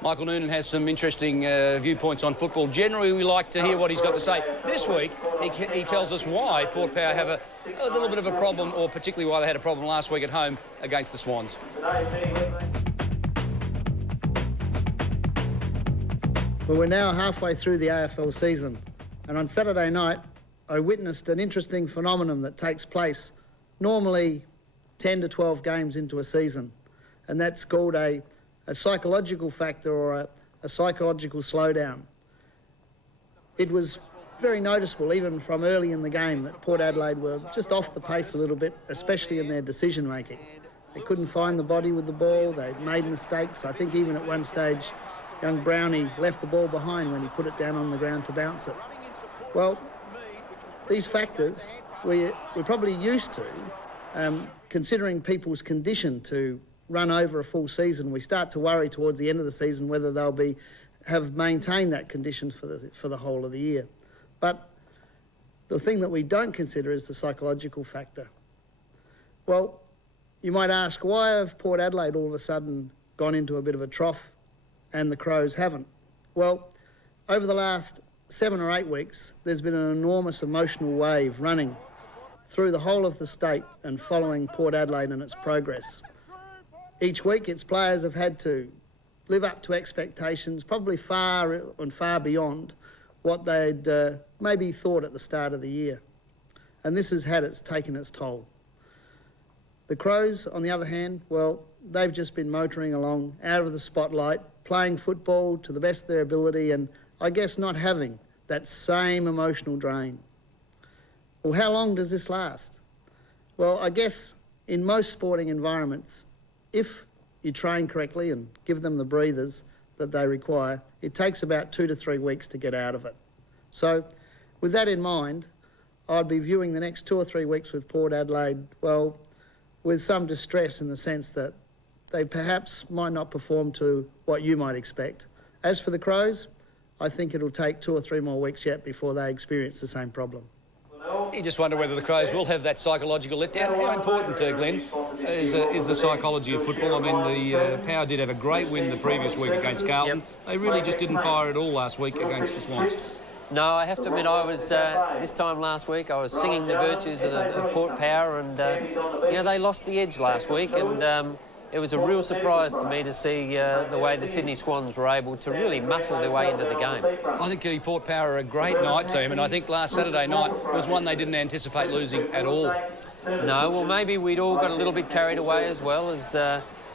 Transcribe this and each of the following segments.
Michael Noonan has some interesting viewpoints on football. Generally, we like to hear what he's got to say. This week, he tells us why Port Power have a little bit of a problem, or particularly why they had a problem last week at home against the Swans. Well, we're now halfway through the AFL season, and on Saturday night, I witnessed an interesting phenomenon that takes place normally 10 to 12 games into a season, and that's called a psychological factor or a psychological slowdown. It was very noticeable even from early in the game that Port Adelaide were just off the pace a little bit, especially in their decision making. They couldn't find the body with the ball, they made mistakes. I think even at one stage young Brownie left the ball behind when he put it down on the ground to bounce it. Well, these factors we're probably used to, considering people's condition to run over a full season. We start to worry towards the end of the season whether they'll have maintained that condition for the whole of the year. But the thing that we don't consider is the psychological factor. Well, you might ask, why have Port Adelaide all of a sudden gone into a bit of a trough and the Crows haven't? Well, over the last 7 or 8 weeks, there's been an enormous emotional wave running through the whole of the state and following Port Adelaide and its progress. Each week, its players have had to live up to expectations, probably far and far beyond what they'd maybe thought at the start of the year. And this has taken its toll. The Crows, on the other hand, well, they've just been motoring along out of the spotlight, playing football to the best of their ability, and I guess not having that same emotional drain. Well, how long does this last? Well, I guess in most sporting environments, if you train correctly and give them the breathers that they require, it takes about 2 to 3 weeks to get out of it. So with that in mind, I'd be viewing the next 2 or 3 weeks with Port Adelaide, well, with some distress in the sense that they perhaps might not perform to what you might expect. As for the Crows, I think it'll take 2 or 3 more weeks yet before they experience the same problem. You just wonder whether the Crows will have that psychological letdown. How important, Glenn, is the psychology of football? I mean, the Power did have a great win the previous week against Carlton. Yep. They really just didn't fire at all last week against the Swans. No, I have to admit, I was, this time last week, I was singing the virtues of Port Power, and, they lost the edge last week, and it was a real surprise to me to see the way the Sydney Swans were able to really muscle their way into the game. I think Port Power are a great night team, and I think last Saturday night was one they didn't anticipate losing at all. No, well, maybe we'd all got a little bit carried away as well, as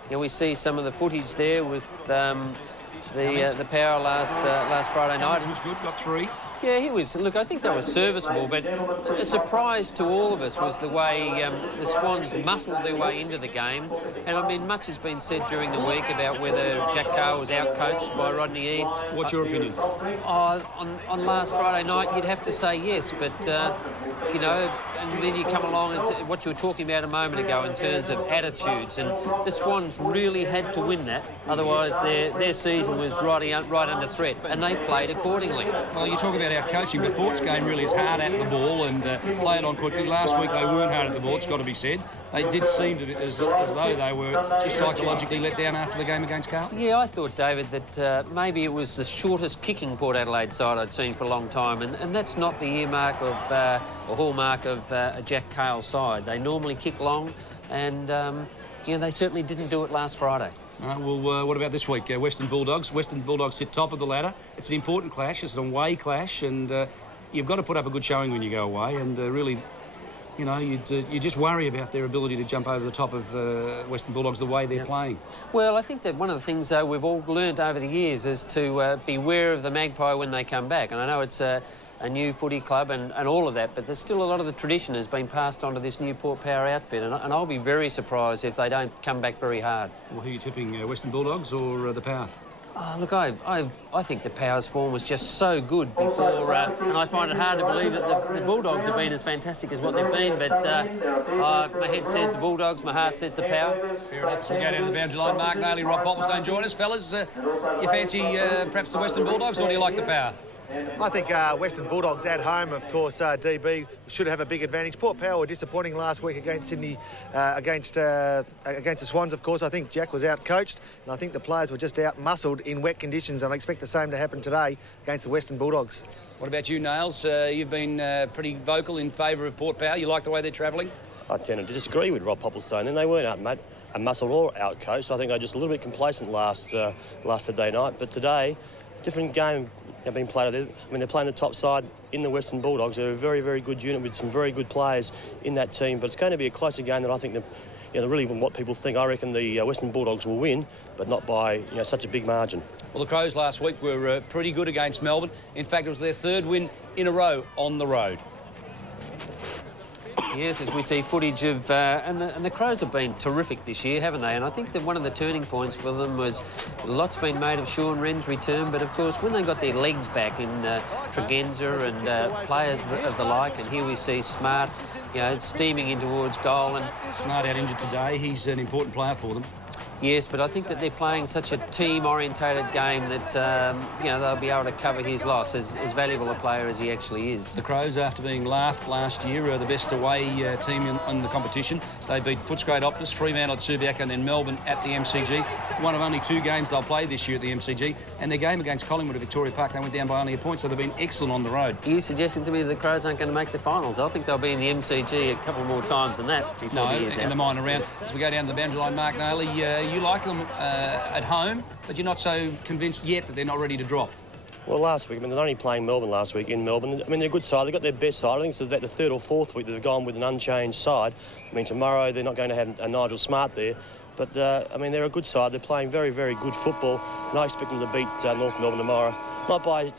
we see some of the footage there with the Power last Friday night. He was good, got 3. Yeah, he was. Look, I think they were serviceable, but a surprise to all of us was the way the Swans muscled their way into the game. And, I mean, much has been said during the week about whether Jack Carr was outcoached by Rodney Eade. What's your opinion? On last Friday night, you'd have to say yes, but, and then you come along and what you were talking about a moment ago in terms of attitudes, and the Swans really had to win that, otherwise their season was right under threat, and they played accordingly. Well, you talk about our coaching, but Port's game really is hard at the ball and play it on quickly. Last week they weren't hard at the ball, it's got to be said. They did seem to as though they were just psychologically let down after the game against Carlton. Yeah, I thought, David, that maybe it was the shortest kicking Port Adelaide side I'd seen for a long time, and that's not the earmark of or hallmark of a Jack Cale side. They normally kick long, and they certainly didn't do it last Friday. What about this week? Western Bulldogs. Western Bulldogs sit top of the ladder. It's an important clash. It's an away clash, and you've got to put up a good showing when you go away. And really, you just worry about their ability to jump over the top of Western Bulldogs the way they're playing. Well, I think that one of the things, though, we've all learnt over the years is to beware of the Magpie when they come back. And I know it's a new footy club and all of that, but there's still a lot of the tradition has been passed on to this new Port Power outfit, and I'll be very surprised if they don't come back very hard. Well, who are you tipping, Western Bulldogs or the Power? Oh, look, I think the Power's form was just so good before, and I find it hard to believe that the Bulldogs have been as fantastic as what they've been, but my head says the Bulldogs, my heart says the Power. Fair enough. So we go down to the boundary line. Mark Nayley, Rob Popplestone join us. Fellas, you fancy perhaps the Western Bulldogs, or do you like the Power? I think Western Bulldogs at home, of course, DB should have a big advantage. Port Power were disappointing last week against Sydney, against the Swans, of course. I think Jack was out-coached, and I think the players were just out-muscled in wet conditions, and I expect the same to happen today against the Western Bulldogs. What about you, Nails? You've been pretty vocal in favour of Port Power. You like the way they're travelling? I tend to disagree with Rob Popplestone, and they weren't out-muscled or out-coached. I think they were just a little bit complacent last Saturday night, but today, different game being played. I mean, they're playing the top side in the Western Bulldogs. They're a very, very good unit with some very good players in that team, but it's going to be a closer game than I think really what people think. I reckon the Western Bulldogs will win, but not by such a big margin. Well, the Crows last week were pretty good against Melbourne. In fact, it was their third win in a row on the road. Yes, as we see footage of... and the Crows have been terrific this year, haven't they? And I think that one of the turning points for them was lots been made of Sean Wren's return, but of course when they got their legs back in Tregenza and players of the like, and here we see Smart, steaming in towards goal. And Smart out injured today. He's an important player for them. Yes, but I think that they're playing such a team-orientated game that, they'll be able to cover his loss, as valuable a player as he actually is. The Crows, after being laughed last year, are the best away team in the competition. They beat Footscray Optus, Fremantle at Subiaco, and then Melbourne at the MCG. One of only 2 games they'll play this year at the MCG, and their game against Collingwood at Victoria Park, they went down by only a point, so they've been excellent on the road. Are you suggesting to me that the Crows aren't going to make the finals? I think they'll be in the MCG a couple more times than that before the year's out. In the minor round. As we go down to the boundary line, Mark Nayley, you like them at home, but you're not so convinced yet that they're not ready to drop. Well, last week, they're only playing Melbourne last week in Melbourne. They're a good side. They've got their best side. I think it's about the 3rd or 4th week that they've gone with an unchanged side. Tomorrow they're not going to have a Nigel Smart there. But, they're a good side. They're playing very, very good football, and I expect them to beat North Melbourne tomorrow. Not by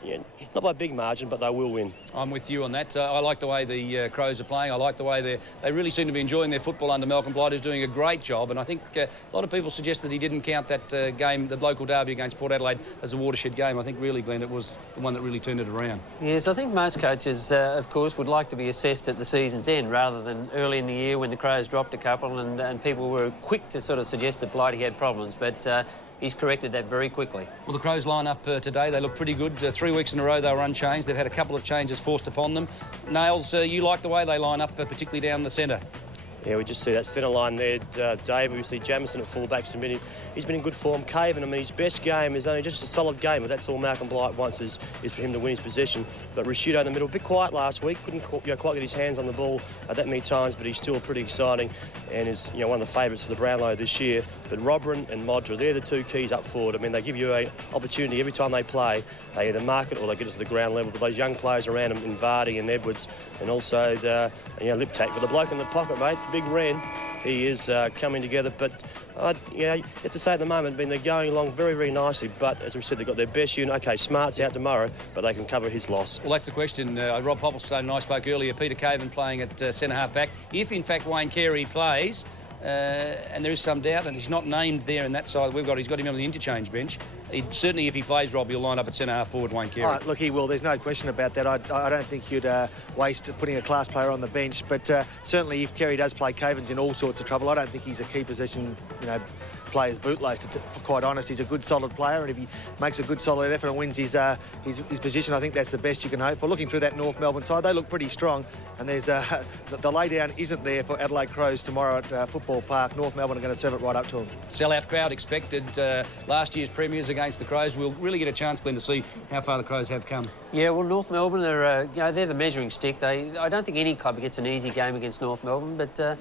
a big margin, but they will win. I'm with you on that. I like the way the Crows are playing. I like the way they really seem to be enjoying their football under Malcolm Blight, who's doing a great job. And I think a lot of people suggest that he didn't count that game, the local derby against Port Adelaide, as a watershed game. I think really, Glenn, it was the one that really turned it around. Yes, I think most coaches, of course, would like to be assessed at the season's end rather than early in the year when the Crows dropped a couple and people were quick to sort of suggest that Blighty had problems. But he's corrected that very quickly. Well, the Crows line up today. They look pretty good. 3 weeks in a row they were unchanged. They've had a couple of changes forced upon them. Nails, you like the way they line up, particularly down the centre? Yeah, we just see that centre line there, Dave. We see Jamison at full-back. He's been in good form. Caven, his best game is only just a solid game, but that's all Malcolm Blight wants is for him to win his possession. But Rashido in the middle, a bit quiet last week. Couldn't quite get his hands on the ball that many times, but he's still pretty exciting and is one of the favourites for the Brownlow this year. But Robrin and Modra, they're the 2 keys up forward. They give you an opportunity every time they play. They either mark it or they get it to the ground level. But those young players around them, in Vardy and Edwards, and also Liptak. But the bloke in the pocket, mate, Big Ren, he is coming together. But you have to say at the moment, they're going along very, very nicely. But as we said, they've got their best unit. OK, Smart's out tomorrow, but they can cover his loss. Well, that's the question. Rob Popplestone and I spoke earlier. Peter Caven playing at centre half back. If in fact Wayne Carey plays, and there is some doubt, and he's not named there in that side he's got him on the interchange bench. Certainly, if he plays, Rob, he'll line up at centre half forward, Wayne Carey. Look, he will. There's no question about that. I don't think you'd waste putting a class player on the bench, but certainly if Carey does play, Caven's in all sorts of trouble. I don't think he's a key position, player's bootlace, to be quite honest. He's a good, solid player, and if he makes a good, solid effort and wins his position, I think that's the best you can hope for. Looking through that North Melbourne side, they look pretty strong, and there's the laydown isn't there for Adelaide Crows tomorrow at Football Park. North Melbourne are going to serve it right up to them. Sell-out crowd expected. Last year's premiers against the Crows. We'll really get a chance, Glenn, to see how far the Crows have come. Yeah, well, North Melbourne, they're the measuring stick. I don't think any club gets an easy game against North Melbourne, but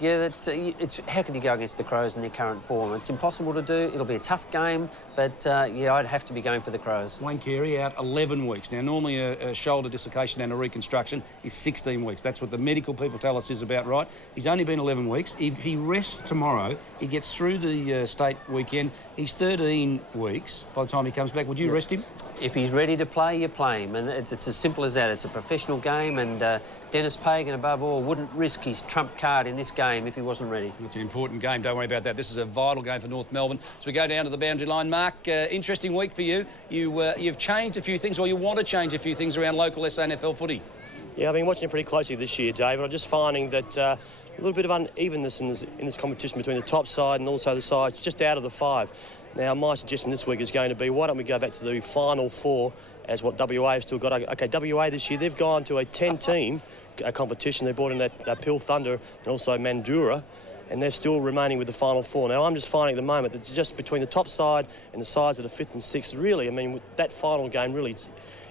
it's how can you go against the Crows in their current form? It's impossible to do. It'll be a tough game, but I'd have to be going for the Crows. Wayne Carey out 11 weeks. Now, normally a shoulder dislocation and a reconstruction is 16 weeks. That's what the medical people tell us is about right. He's only been 11 weeks. If he rests tomorrow, he gets through the state weekend. He's 13 weeks by the time he comes back. Would you rest him? If he's ready to play, you play him. And it's as simple as that. It's a professional game, and Dennis Pagan, above all, wouldn't risk his trump card in this game if he wasn't ready. It's an important game. Don't worry about that. This is a vital game for North Melbourne. So we go down to the boundary line. Mark, interesting week for you. You've changed a few things, or you want to change a few things around local SANFL footy. Yeah, I've been watching it pretty closely this year, Dave, and I'm just finding that a little bit of unevenness in this competition between the top side and also the sides just out of the 5. Now, my suggestion this week is going to be, why don't we go back to the final four as what WA have still got. OK, WA this year, they've gone to a 10-team competition. They brought in that Peel Thunder and also Mandurah, and they're still remaining with the final four. Now, I'm just finding at the moment that just between the top side and the sides of the 5th and 6th, really, I mean, that final game, really,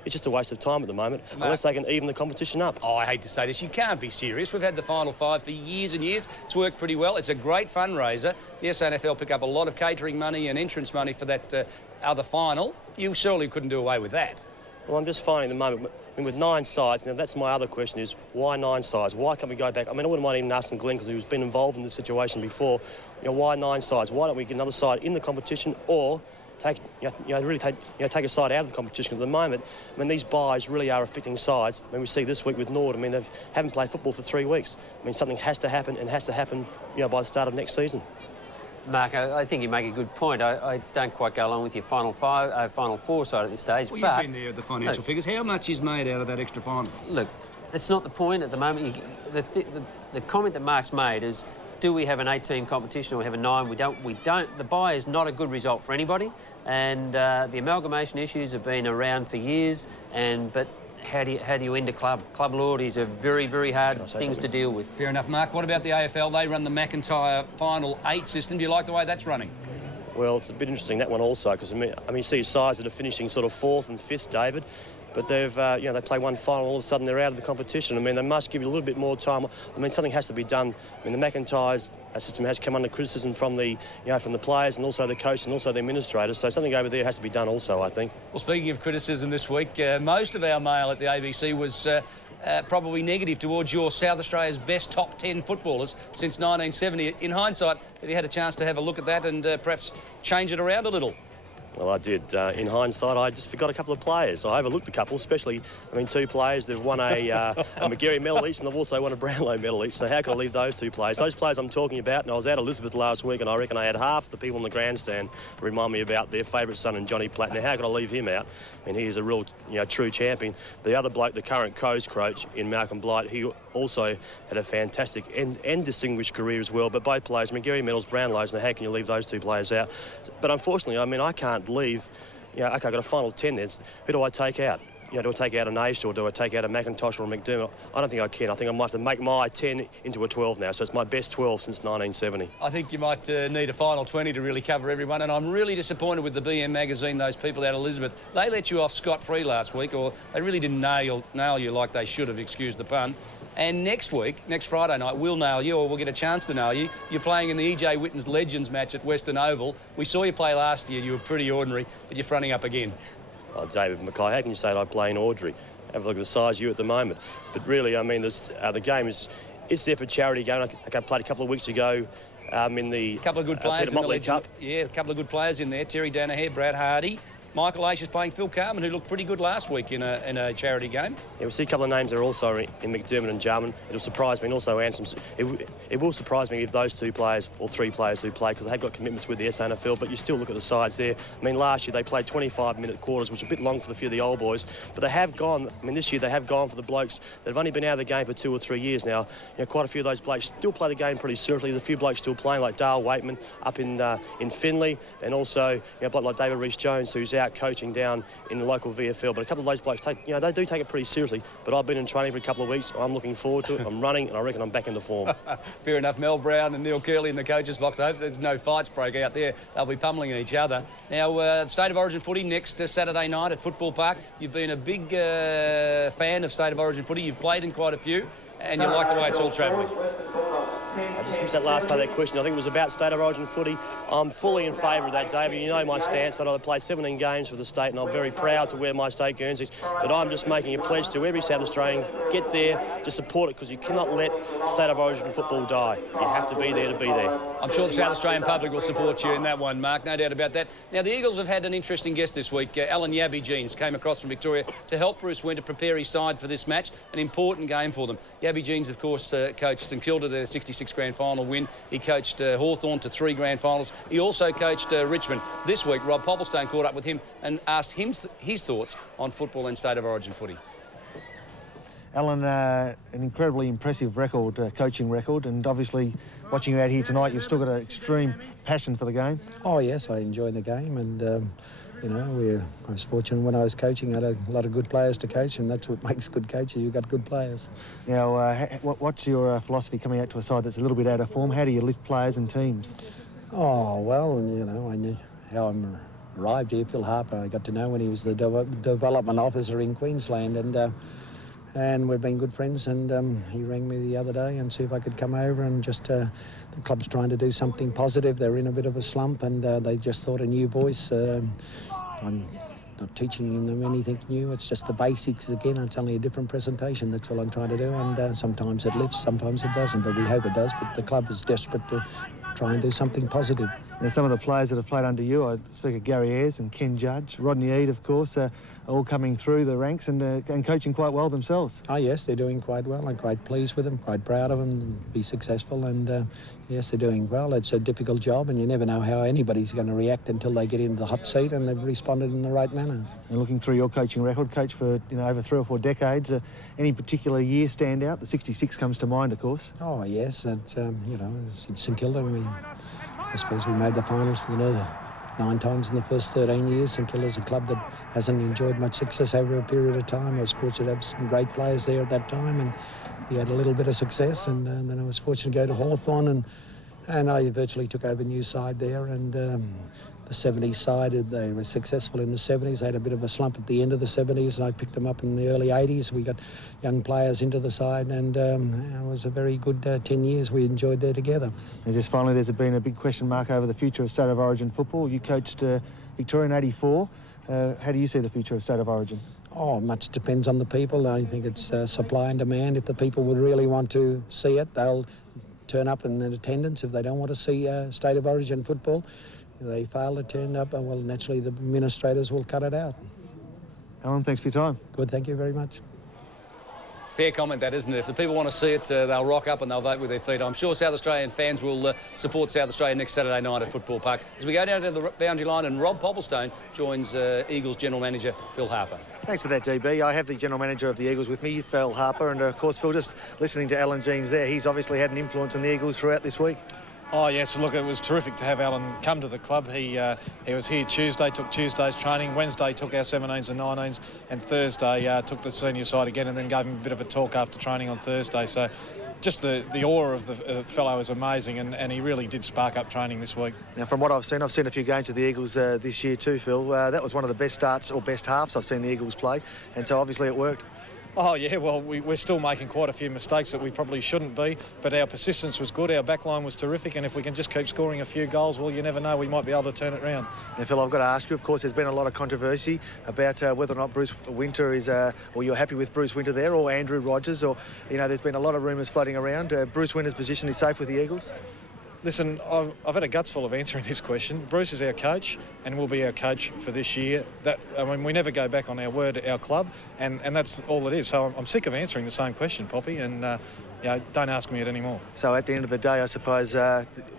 it's just a waste of time at the moment, unless they can even the competition up. Oh, I hate to say this, you can't be serious. We've had the Final Five for years and years. It's worked pretty well. It's a great fundraiser. The SANFL pick up a lot of catering money and entrance money for that other final. You surely couldn't do away with that. Well, I'm just finding at the moment, I mean, with 9 sides, now that's my other question is, why 9 sides? Why can't we go back? I mean, I wouldn't mind even asking Glenn, because he's been involved in this situation before. You know, why 9 sides? Why don't we get another side in the competition, or take a side out of the competition? At the moment, I mean, these buys really are affecting sides. I mean, we see this week with Nord, I mean, they haven't played football for 3 weeks. I mean, something has to happen, and has to happen, you know, by the start of next season. Mark, I think you make a good point. I don't quite go along with your final four side at this stage. Well, but you've been there at the financial figures. How much is made out of that extra final? Look, that's not the point at the moment. The comment that Mark's made is, do we have an 8-team competition or we have a 9? We don't. The bye is not a good result for anybody, and the amalgamation issues have been around for years. But how do you end a club? Club loyalties are very, very hard things to deal with. Fair enough, Mark. What about the AFL? They run the McIntyre Final 8 system. Do you like the way that's running? Well, it's a bit interesting, that one also, because I mean, you see sides that are finishing sort of 4th and 5th, David, but they've, they play one final, all of a sudden they're out of the competition. I mean, they must give you a little bit more time. I mean, something has to be done. I mean, the McIntyre's system has come under criticism from the players and also the coach and also the administrators. So something over there has to be done also, I think. Well, speaking of criticism this week, most of our mail at the ABC was probably negative towards your South Australia's best top 10 footballers since 1970. In hindsight, have you had a chance to have a look at that and perhaps change it around a little? Well, I did. In hindsight, I just forgot a couple of players. I overlooked a couple, especially, I mean, 2 players. They've won a McGarry medal each, and they've also won a Brownlow medal each. So how can I leave those 2 players? Those players I'm talking about, and I was at Elizabeth last week, and I reckon I had half the people in the grandstand remind me about their favourite son, and Johnny Platt. Now, how can I leave him out? I mean, he is a real, true champion. The other bloke, the current coach in Malcolm Blight, he also had a fantastic and distinguished career as well. But both players, McGarry medals, Brownlows, now how can you leave those 2 players out? But unfortunately, I mean, I can't leave, OK, I've got a final 10 there. Who do I take out? Do I take out an Ace, or do I take out a McIntosh or a McDermott? I don't think I can. I think I might have to make my 10 into a 12 now. So it's my best 12 since 1970. I think you might need a final 20 to really cover everyone. And I'm really disappointed with the BM magazine, those people out of Elizabeth. They let you off scot-free last week, or they really didn't nail you like they should have, excuse the pun. And next week, next Friday night, we'll nail you, or we'll get a chance to nail you. You're playing in the E.J. Witten's Legends match at Western Oval. We saw you play last year. You were pretty ordinary, but you're fronting up again. Oh, David Mackay, how can you say that I play in Audrey? Have a look at the size of you at the moment. But really, I mean, the game it's there for charity game. I played a couple of weeks ago in the couple of good players in the Motley Cup. Yeah, a couple of good players in there. Terry Danaher, Brad Hardy. Michael Aish is playing Phil Carman, who looked pretty good last week in a charity game. Yeah, we see a couple of names that are also in McDermott and Jarman. It'll surprise me, and also Ansem. It will surprise me if those 2 players or 3 players who play, because they've got commitments with the SANFL, but you still look at the sides there. I mean, last year they played 25-minute quarters, which is a bit long for a few of the old boys, but they have gone, I mean, this year they have gone for the blokes that have only been out of the game for 2 or 3 years now. Quite a few of those blokes still play the game pretty seriously. There's a few blokes still playing, like Dale Waitman up in Finley, and also a bloke like David Rees-Jones, who's out coaching down in the local VFL. But a couple of those blokes they do take it pretty seriously. But I've been in training for a couple of weeks. I'm looking forward to it. I'm running, and I reckon I'm back into form. Fair enough. Mel Brown and Neil Curley in the coaches' box. I hope there's no fights break out there. They'll be pummeling each other. Now, State of Origin footy next Saturday night at Football Park. You've been a big fan of State of Origin footy. You've played in quite a few, and you like the way it's all travelling. I just missed that last part of that question. I think it was about State of Origin footy. I'm fully in favour of that, David. You know my stance that I've played 17 games for the state, and I'm very proud to wear my state Guernseys. But I'm just making a pledge to every South Australian, get there to support it, because you cannot let State of Origin football die. You have to be there to be there. I'm sure the South Australian public will support you in that one, Mark, no doubt about that. Now, the Eagles have had an interesting guest this week. Alan Yabby Jeans came across from Victoria to help Bruce Winter prepare his side for this match, an important game for them. Yabby Jeans, of course, coached St Kilda to their 66 grand final win. He coached Hawthorn to 3 grand finals. He also coached Richmond. This week, Rob Popplestone caught up with him and asked him his thoughts on football and State of Origin footy. Alan, an incredibly impressive record, coaching record, and obviously watching you out here tonight, you've still got an extreme passion for the game. Oh yes, I enjoy the game, and you know, I was fortunate when I was coaching. I had a lot of good players to coach, and that's what makes good coaching. You've got good players. Now, what's your philosophy coming out to a side that's a little bit out of form? How do you lift players and teams? Oh well, you know, I knew how I arrived here. Phil Harper, I got to know when he was the development officer in Queensland, and we've been good friends, and he rang me the other day and see if I could come over and just, the club's trying to do something positive. They're in a bit of a slump, and they just thought a new voice. I'm not teaching them anything new, it's just the basics again. It's only a different presentation, that's all I'm trying to do, and sometimes it lifts, sometimes it doesn't, but we hope it does. But the club is desperate to try and do something positive. Now, some of the players that have played under you, I speak of Gary Ayres and Ken Judge, Rodney Eade, of course, are all coming through the ranks and coaching quite well themselves. Oh yes, they're doing quite well. I'm quite pleased with them, quite proud of them, and be successful, and yes, they're doing well. It's a difficult job, and you never know how anybody's going to react until they get into the hot seat and they've responded in the right manner. And looking through your coaching record, coach for over 3 or 4 decades, any particular year stand out? The 66 comes to mind, of course. Oh yes, and you know, it's St Kilda, and I suppose we made the finals for the 9 times in the first 13 years. St Kilda's a club that hasn't enjoyed much success over a period of time. I was fortunate to have some great players there at that time, and we had a little bit of success, and then I was fortunate to go to Hawthorn, and I virtually took over new side there, and the 70s side, they were successful in the 70s. They had a bit of a slump at the end of the 70s, and I picked them up in the early 80s. We got young players into the side, and it was a very good 10 years we enjoyed there together. And just finally, there's been a big question mark over the future of State of Origin football. You coached Victoria in '84. How do you see the future of State of Origin? Oh, much depends on the people. I think it's supply and demand. If the people would really want to see it, they'll turn up in attendance. If they don't want to see State of Origin football, they fail to turn up, well, naturally the administrators will cut it out. Alan, thanks for your time. Good, thank you very much. Fair comment, that, isn't it? If the people want to see it, they'll rock up and they'll vote with their feet. I'm sure South Australian fans will support South Australia next Saturday night at Football Park. As we go down to the boundary line, and Rob Popplestone joins Eagles General Manager Phil Harper. Thanks for that, DB. I have the General Manager of the Eagles with me, Phil Harper, and of course, Phil, just listening to Alan Jeans there, he's obviously had an influence on the Eagles throughout this week. Oh yes, look, it was terrific to have Alan come to the club. He was here Tuesday, took Tuesday's training, Wednesday took our 17s and 19s, and Thursday took the senior side again, and then gave him a bit of a talk after training on Thursday. So just the aura of the fellow is amazing, and he really did spark up training this week. Now, from what I've seen a few games of the Eagles this year too, Phil. That was one of the best starts or best halves I've seen the Eagles play, and so obviously it worked. Oh yeah, well we're still making quite a few mistakes that we probably shouldn't be, but our persistence was good, our backline was terrific, and if we can just keep scoring a few goals, well, you never know, we might be able to turn it around. Now, Phil, I've got to ask you, of course, there's been a lot of controversy about whether or not Bruce Winter is, or you're happy with Bruce Winter there, or Andrew Rogers, or, you know, there's been a lot of rumours floating around. Bruce Winter's position is safe with the Eagles? Listen, I've had a guts full of answering this question. Bruce is our coach and will be our coach for this year. We never go back on our word, our club, and that's all it is. So I'm sick of answering the same question, Poppy, and don't ask me it anymore. So at the end of the day, I suppose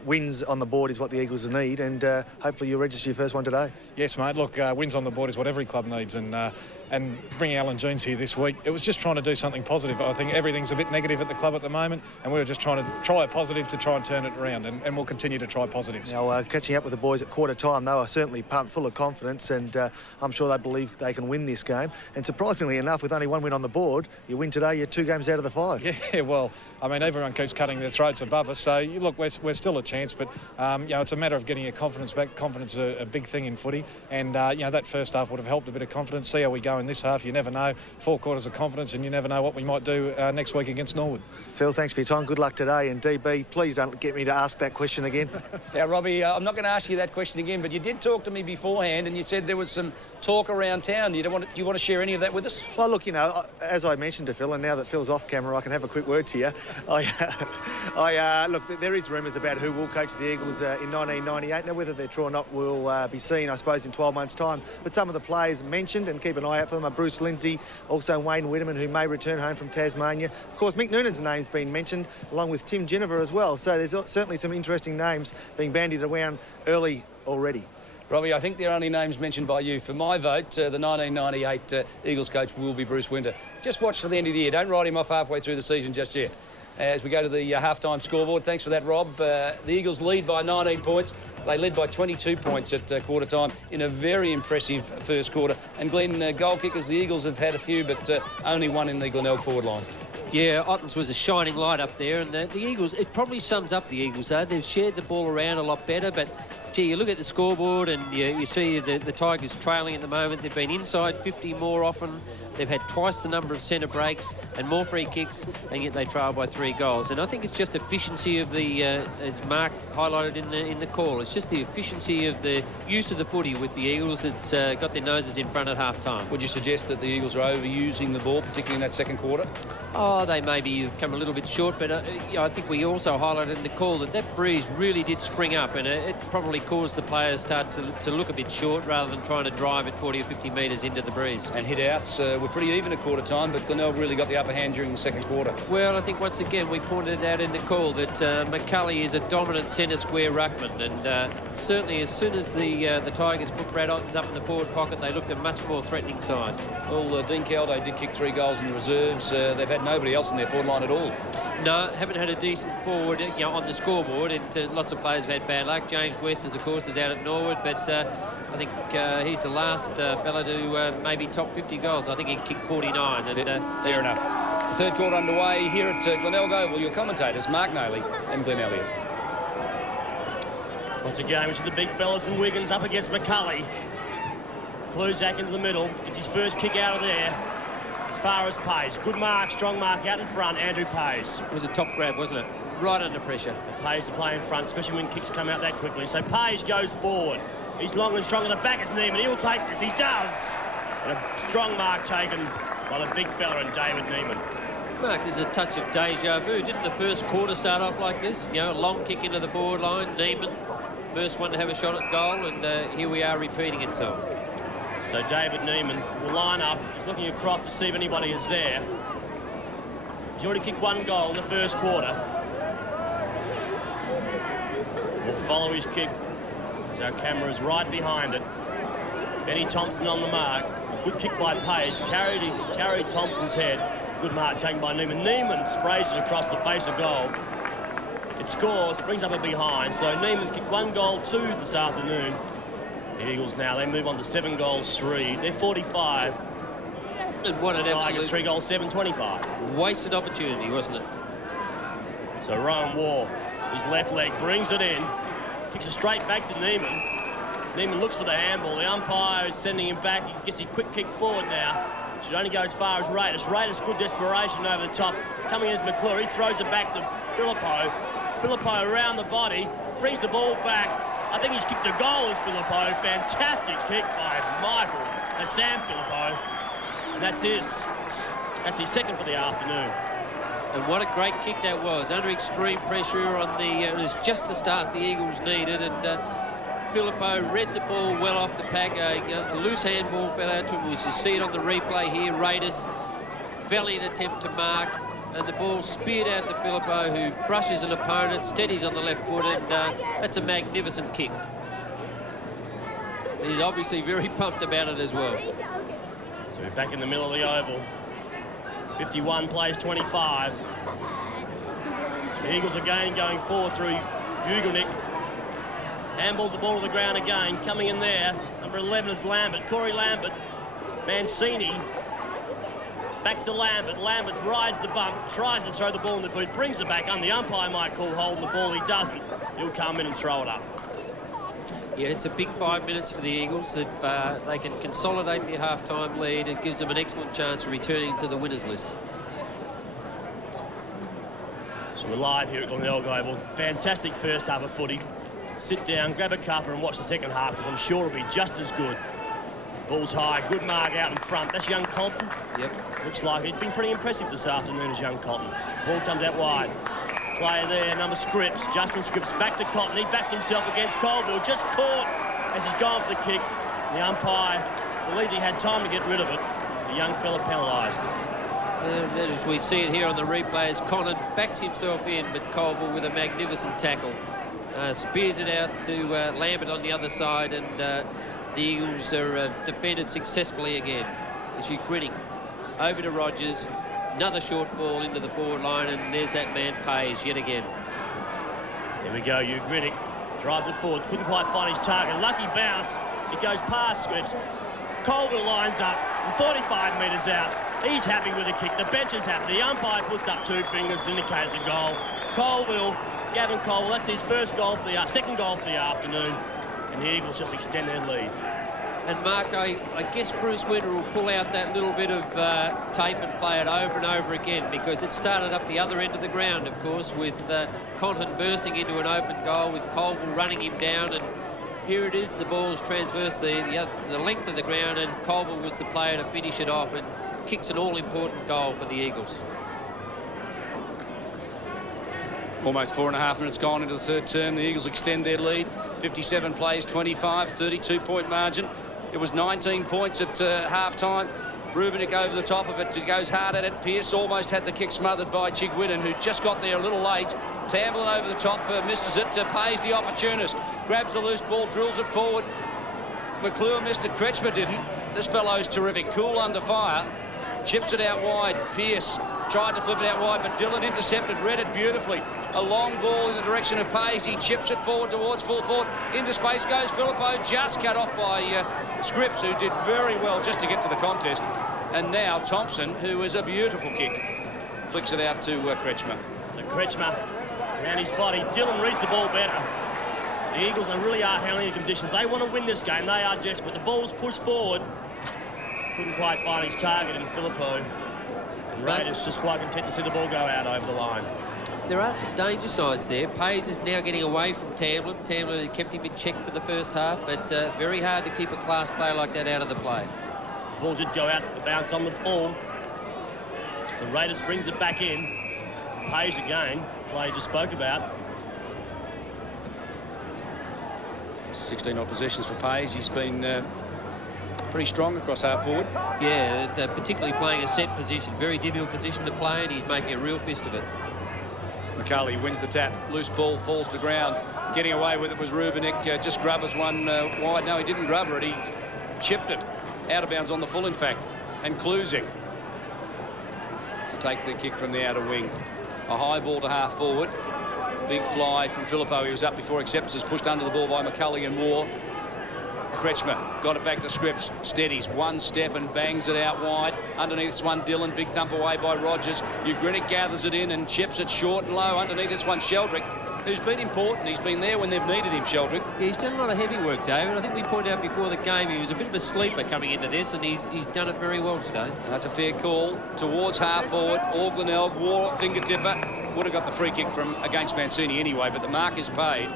wins on the board is what the Eagles need, and hopefully you register your first one today. Yes, mate. Look, wins on the board is what every club needs, and bringing Alan Jeans here this week, it was just trying to do something positive. I think everything's a bit negative at the club at the moment, and we were just trying to try a positive to try and turn it around, and we'll continue to try positives. Now, catching up with the boys at quarter time, they were certainly pumped, full of confidence, and I'm sure they believe they can win this game. And surprisingly enough, with only one win on the board, you win today, you're 2 games out of the 5. Yeah, well, I mean, everyone keeps cutting their throats above us, so look, we're still a chance, but it's a matter of getting your confidence back. Confidence is a big thing in footy, and that first half would have helped a bit of confidence. See how we go in this half. You never know. 4 quarters of confidence, and you never know what we might do next week against Norwood. Phil, thanks for your time. Good luck today, and DB, please don't get me to ask that question again. Now, Robbie, I'm not going to ask you that question again, but you did talk to me beforehand, and you said there was some talk around town. Do you want to share any of that with us? Well, look, as I mentioned to Phil, and now that Phil's off camera, I can have a quick word to you. Look, there is rumours about who will coach the Eagles in 1998. Now, whether they're true or not will be seen, I suppose, in 12 months' time. But some of the players mentioned, and keep an eye out for them, are Bruce Lindsay, also Wayne Whitterman, who may return home from Tasmania. Of course, Mick Noonan's name's been mentioned, along with Tim Ginniver as well. So there's certainly some interesting names being bandied around early already. Robbie, I think the only names mentioned by you for my vote, the 1998 Eagles coach will be Bruce Winter. Just watch till the end of the year. Don't write him off halfway through the season just yet. As we go to the half-time scoreboard, thanks for that, Rob. The Eagles lead by 19 points. They led by 22 points at quarter time in a very impressive first quarter. And Glenn, goal kickers, the Eagles have had a few, but only one in the Glenelg forward line. Yeah, Ottens was a shining light up there, and the Eagles, it probably sums up the Eagles, though. They've shared the ball around a lot better, but, gee, you look at the scoreboard and you see the Tigers trailing at the moment. They've been inside 50 more often. They've had twice the number of centre breaks and more free kicks, and yet they trail by 3 goals. And I think it's just efficiency of the, as Mark highlighted in the call, it's just the efficiency of the use of the footy with the Eagles. It's got their noses in front at half-time. Would you suggest that the Eagles are overusing the ball, particularly in that second quarter? Oh, they maybe have come a little bit short, but I think we also highlighted in the call that breeze really did spring up, and it probably caused the players start to look a bit short rather than trying to drive it 40 or 50 metres into the breeze. And hit-outs were pretty even at quarter time, but Glenelg really got the upper hand during the second quarter. Well, I think once again we pointed out in the call that McCulley is a dominant centre square ruckman, and certainly as soon as the Tigers put Brad Ottens up in the forward pocket, they looked a much more threatening side. Well, Dean Caldo did kick 3 goals in the reserves. They've had nobody else in their forward line at all. No, haven't had a decent forward on the scoreboard, and lots of players have had bad luck. James West, of course, is out at Norwood, but I think he's the last fella to maybe top 50 goals. I think he kicked 49. And, fair enough. The third quarter underway here at Glenelg Oval. Your commentators, Mark Noley and Glenn Elliott. Once again, which are the big fellas and Wiggins up against McCulley. Kluzak into the middle, gets his first kick out of there. As far as Pays. Good mark, strong mark out in front, Andrew Pays. It was a top grab, wasn't it? Right under pressure. Pays to play in front, especially when kicks come out that quickly. So Pays goes forward. He's long and strong on the back as Neiman. He'll take this. He does. And a strong mark taken by the big fella and David Neiman. Mark, there's a touch of deja vu. Didn't the first quarter start off like this? You know, a long kick into the forward line. Neiman, first one to have a shot at goal, and here we are repeating itself. So David Neiman will line up. He's looking across to see if anybody is there. He's already kicked 1 goal in the first quarter. We'll follow his kick. Our camera is right behind it. Benny Thompson on the mark. A good kick by Pays. Carried Thompson's head. Good mark taken by Neiman. Neiman sprays it across the face of goal. It scores, brings up a behind. So Neiman's kicked 1 goal, 2 this afternoon. The Eagles now, they move on to 7 goals, 3. They're 45. And what an absolute 3 goals, 7, 25. wasted opportunity, wasn't it? So Rowan Waugh, his left leg brings it in. Kicks it straight back to Neiman. Neiman looks for the handball. The umpire is sending him back. He gets his quick kick forward now. Should only go as far as Raiders. Raiders, good desperation over the top. Coming in as McClure. He throws it back to Filippo. Filippo around the body. Brings the ball back. I think he's kicked a goal as Filippo. Fantastic kick by Sam Filippo. And that's his second for the afternoon. And what a great kick that was. Under extreme pressure on the... it was just the start the Eagles needed, and Filippo read the ball well off the pack. A loose handball fell out to him, which you see it on the replay here. Raiders, valiant attempt to mark, and the ball speared out to Filippo, who brushes an opponent, steadies on the left foot, and that's a magnificent kick. He's obviously very pumped about it as well. So we're back in the middle of the oval. 51 plays 25. The Eagles again going forward through Ugelnick. Handballs the ball to the ground again. Coming in there, number 11 is Lambert. Corey Lambert. Mancini. Back to Lambert. Lambert rides the bump, tries to throw the ball in the boot, brings it back on. The umpire might call holding the ball. He doesn't. He'll come in and throw it up. Yeah, it's a big 5 minutes for the Eagles. If they can consolidate their half-time lead, it gives them an excellent chance of returning to the winners list. So we're live here at Glenelg Oval. Fantastic first half of footy. Sit down, grab a cuppa and watch the second half, because I'm sure it'll be just as good. Ball's high, good mark out in front. That's young Colton. Yep. Looks like he's been pretty impressive this afternoon as young Colton. Ball comes out wide. Player there, number Scripps. Justin Scripps back to Cotton. He backs himself against Colville. Just caught as he's gone for the kick. The umpire believed he had time to get rid of it. The young fella penalised. As we see it here on the replay, as Conant backs himself in, but Colville with a magnificent tackle. Spears it out to Lambert on the other side, and the Eagles are defended successfully again. As you grinning over to Rogers, another short ball into the forward line, and there's that man Page yet again. There we go, Ugritic drives it forward, couldn't quite find his target. Lucky bounce, it goes past Scripps. Colville lines up, and 45 metres out. He's happy with the kick, the bench is happy. The umpire puts up 2 fingers, indicates a goal. Colville, Gavin Colville, that's his first goal for the second goal for the afternoon, and the Eagles just extend their lead. And Mark, I guess Bruce Winter will pull out that little bit of tape and play it over and over again, because it started up the other end of the ground, of course, with Conton bursting into an open goal, with Colville running him down, and here it is, the ball's transversed the length of the ground, and Colville was the player to finish it off and kicks an all-important goal for the Eagles. Almost 4.5 minutes gone into the third term. The Eagles extend their lead. 57 plays, 25, 32-point margin. It was 19 points at half-time. Rubenik over the top of it, goes hard at it. Pearce almost had the kick smothered by Chigwidden, who just got there a little late. Tamblin over the top, misses it. Pays the opportunist. Grabs the loose ball, drills it forward. McClure missed it, Kretschmer didn't. This fellow's terrific. Cool under fire. Chips it out wide. Pearce tried to flip it out wide, but Dillon intercepted, read it beautifully. A long ball in the direction of Pays. He chips it forward towards full forward. Into space goes Filippo, just cut off by Scripps, who did very well just to get to the contest. And now Thompson, who is a beautiful kick, flicks it out to Kretschmer. So Kretschmer around his body. Dillon reads the ball better. The Eagles really are handling the conditions. They want to win this game. They are desperate. The ball's pushed forward. Couldn't quite find his target in Filippo. And Raiders just quite content to see the ball go out over the line. There are some danger signs there. Pays is now getting away from Tamblin. Tamblin kept him in check for the first half, but very hard to keep a class player like that out of the play. The ball did go out, the bounce on the fall. So Raiders brings it back in. Pays again, play you just spoke about. 16 odd possessions for Pays. He's been pretty strong across half forward. Yeah, particularly playing a set position. Very difficult position to play, and he's making a real fist of it. McCulley wins the tap. Loose ball falls to ground. Getting away with it was Rubenik. Just grubbers one wide. No, he didn't grubber it. He chipped it. Out of bounds on the full, in fact. And Klusing to take the kick from the outer wing. A high ball to half forward. Big fly from Filippo. He was up before acceptance. Pushed under the ball by McCulley and Moore. Kretschmer got it back to Scripps. Steadies one step and bangs it out wide. Underneath this one, Dillon. Big thump away by Rogers. Ugritic gathers it in and chips it short and low. Underneath this one, Sheldrick, who's been important. He's been there when they've needed him, Sheldrick. Yeah, he's done a lot of heavy work, David. I think we pointed out before the game he was a bit of a sleeper coming into this, and he's done it very well today. That's a fair call. Towards half forward, all Glenelg, War, finger tipper. Would have got the free kick from against Mancini anyway, but the mark is paid.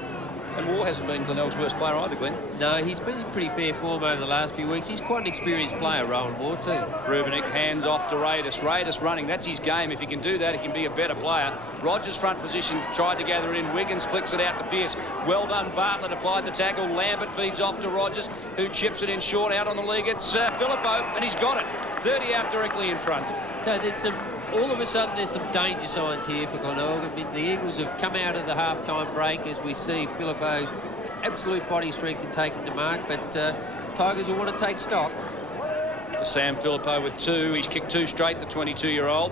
And War hasn't been Glenelg's worst player either, Glenn. No, he's been in pretty fair form over the last few weeks. He's quite an experienced player, Rowan War, too. Rubenik hands off to Raiders. Raiders running. That's his game. If he can do that, he can be a better player. Rogers front position, tried to gather it in. Wiggins flicks it out to Pearce. Well done. Bartlett applied the tackle. Lambert feeds off to Rogers, who chips it in short out on the league. It's Filippo, and he's got it. 30 out directly in front. So there's all of a sudden there's some danger signs here for Glenelg. I mean, the Eagles have come out of the half-time break as we see Filippo absolute body strength in taking the mark, but Tigers will want to take stock. Sam Filippo with 2. He's kicked 2 straight, the 22-year-old.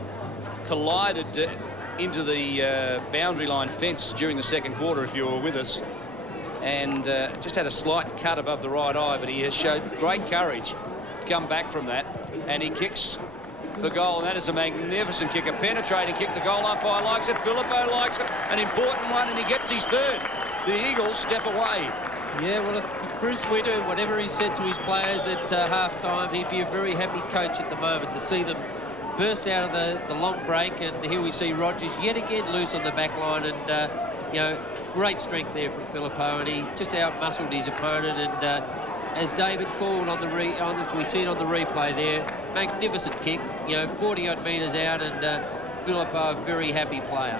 Collided into the boundary line fence during the second quarter, if you were with us, and just had a slight cut above the right eye, but he has showed great courage to come back from that, and he kicks for goal, and that is a magnificent kick, a penetrating kick. The goal umpire likes it, Filippo likes it, an important one, and he gets his third. The Eagles step away. Yeah, well, if Bruce Winter, whatever he said to his players at half-time, he'd be a very happy coach at the moment to see them burst out of the long break, and here we see Rogers yet again loose on the back line, and, you know, great strength there from Filippo, and he just out-muscled his opponent, and as David called on we see it on the replay there, magnificent kick, you know, 40-odd metres out, and Filippo, a very happy player.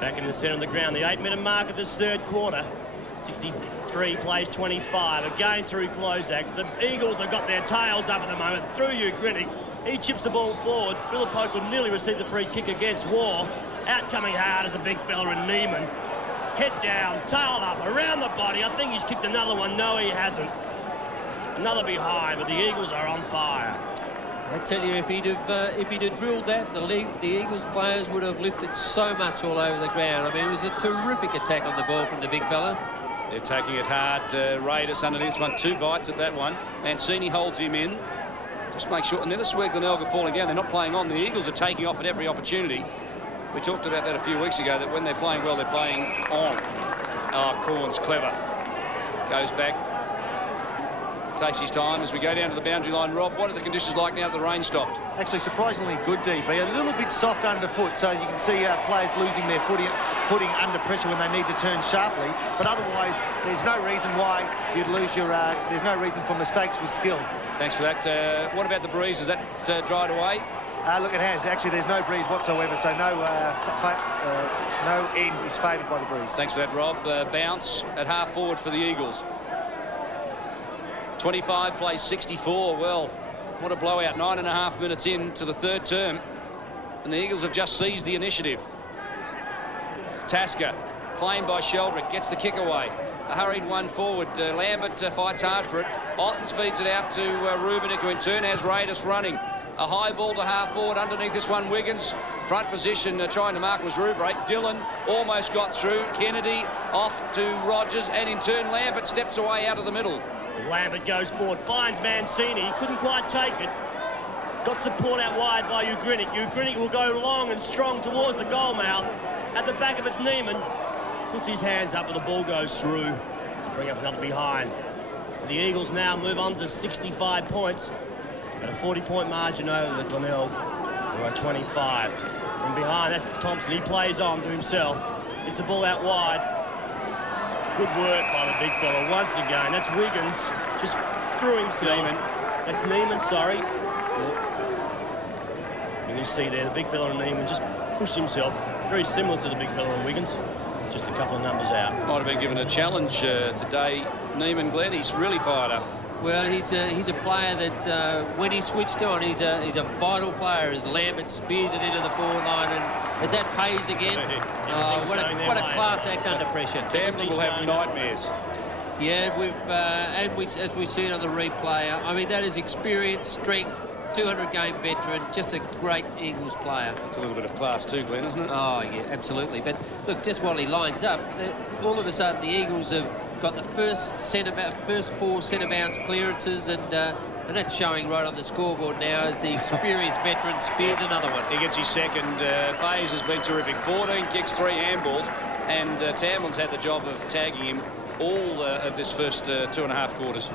Back in the centre of the ground, the 8-minute mark of this third quarter. 63 plays 25. Again through Klozak. The Eagles have got their tails up at the moment. Through Ugritic. He chips the ball forward. Filippo could nearly receive the free kick against War. Out coming hard as a big fella in Neiman. Head down, tail up, around the body. I think he's kicked another one. No, he hasn't. Another behind, but the Eagles are on fire. I tell you, if he'd have drilled that, the Eagles players would have lifted so much all over the ground. I mean, it was a terrific attack on the ball from the big fella. They're taking it hard. Raiders underneath this one. 2 bites at that one. Mancini holds him in. Just make sure. And then this is where Glenelg are falling down. They're not playing on. The Eagles are taking off at every opportunity. We talked about that a few weeks ago, that when they're playing well, they're playing on. Oh, Corn's clever. Goes back. Takes his time as we go down to the boundary line. Rob, what are the conditions like now that the rain stopped? Actually, surprisingly good, DB. A little bit soft underfoot, so you can see players losing their footing under pressure when they need to turn sharply. But otherwise, there's no reason why you'd lose your... there's no reason for mistakes with skill. Thanks for that. What about the breeze? Has that dried away? Look, it has. Actually, there's no breeze whatsoever, so no end is favoured by the breeze. Thanks for that, Rob. Bounce at half forward for the Eagles. 25 plays 64. Well, what a blowout. 9.5 minutes into the third term, and the Eagles have just seized the initiative. Tasker, claimed by Sheldrick, gets the kick away. A hurried one forward. Lambert fights hard for it. Ottens feeds it out to Rubenik, who in turn has Raiders running. A high ball to half forward. Underneath this one, Wiggins. Front position trying to mark was Rubrate. Dillon almost got through. Kennedy off to Rogers, and in turn Lambert steps away out of the middle. Lambert goes forward, finds Mancini. He couldn't quite take it. Got support out wide by Ugrinic. Ugrinic will go long and strong towards the goal mouth. At the back of it's Neiman. Puts his hands up and the ball goes through to bring up another behind. So the Eagles now move on to 65 points at a 40-point margin over the Glenelg, who are 25. From behind, that's Thompson. He plays on to himself. It's the ball out wide. Good work by the big fella once again. That's Wiggins just threw himself. Neiman. That's Neiman, sorry. You can see there, the big fella and Neiman just pushed himself. Very similar to the big fella and Wiggins. Just a couple of numbers out. Might have been given a challenge today. Neiman Glenn, he's really fired up. Well, he's a player that when he switched on, he's a vital player. As Lambert spears it into the forward line, and is that Pays again? What a class act under pressure. Tamlin will have nightmares. Yeah, as we've seen on the replay, I mean, that is experience, strength, 200-game veteran, just a great Eagles player. It's a little bit of class too, Glenn, isn't it? Oh, yeah, absolutely. But look, just while he lines up, all of a sudden the Eagles have got the first 4 centre bounce clearances, and that's showing right on the scoreboard now as the experienced veteran spears another one. He gets his second. Bayes has been terrific. 14 kicks, 3 handballs, and Tamlin's had the job of tagging him all of this first 2.5 quarters.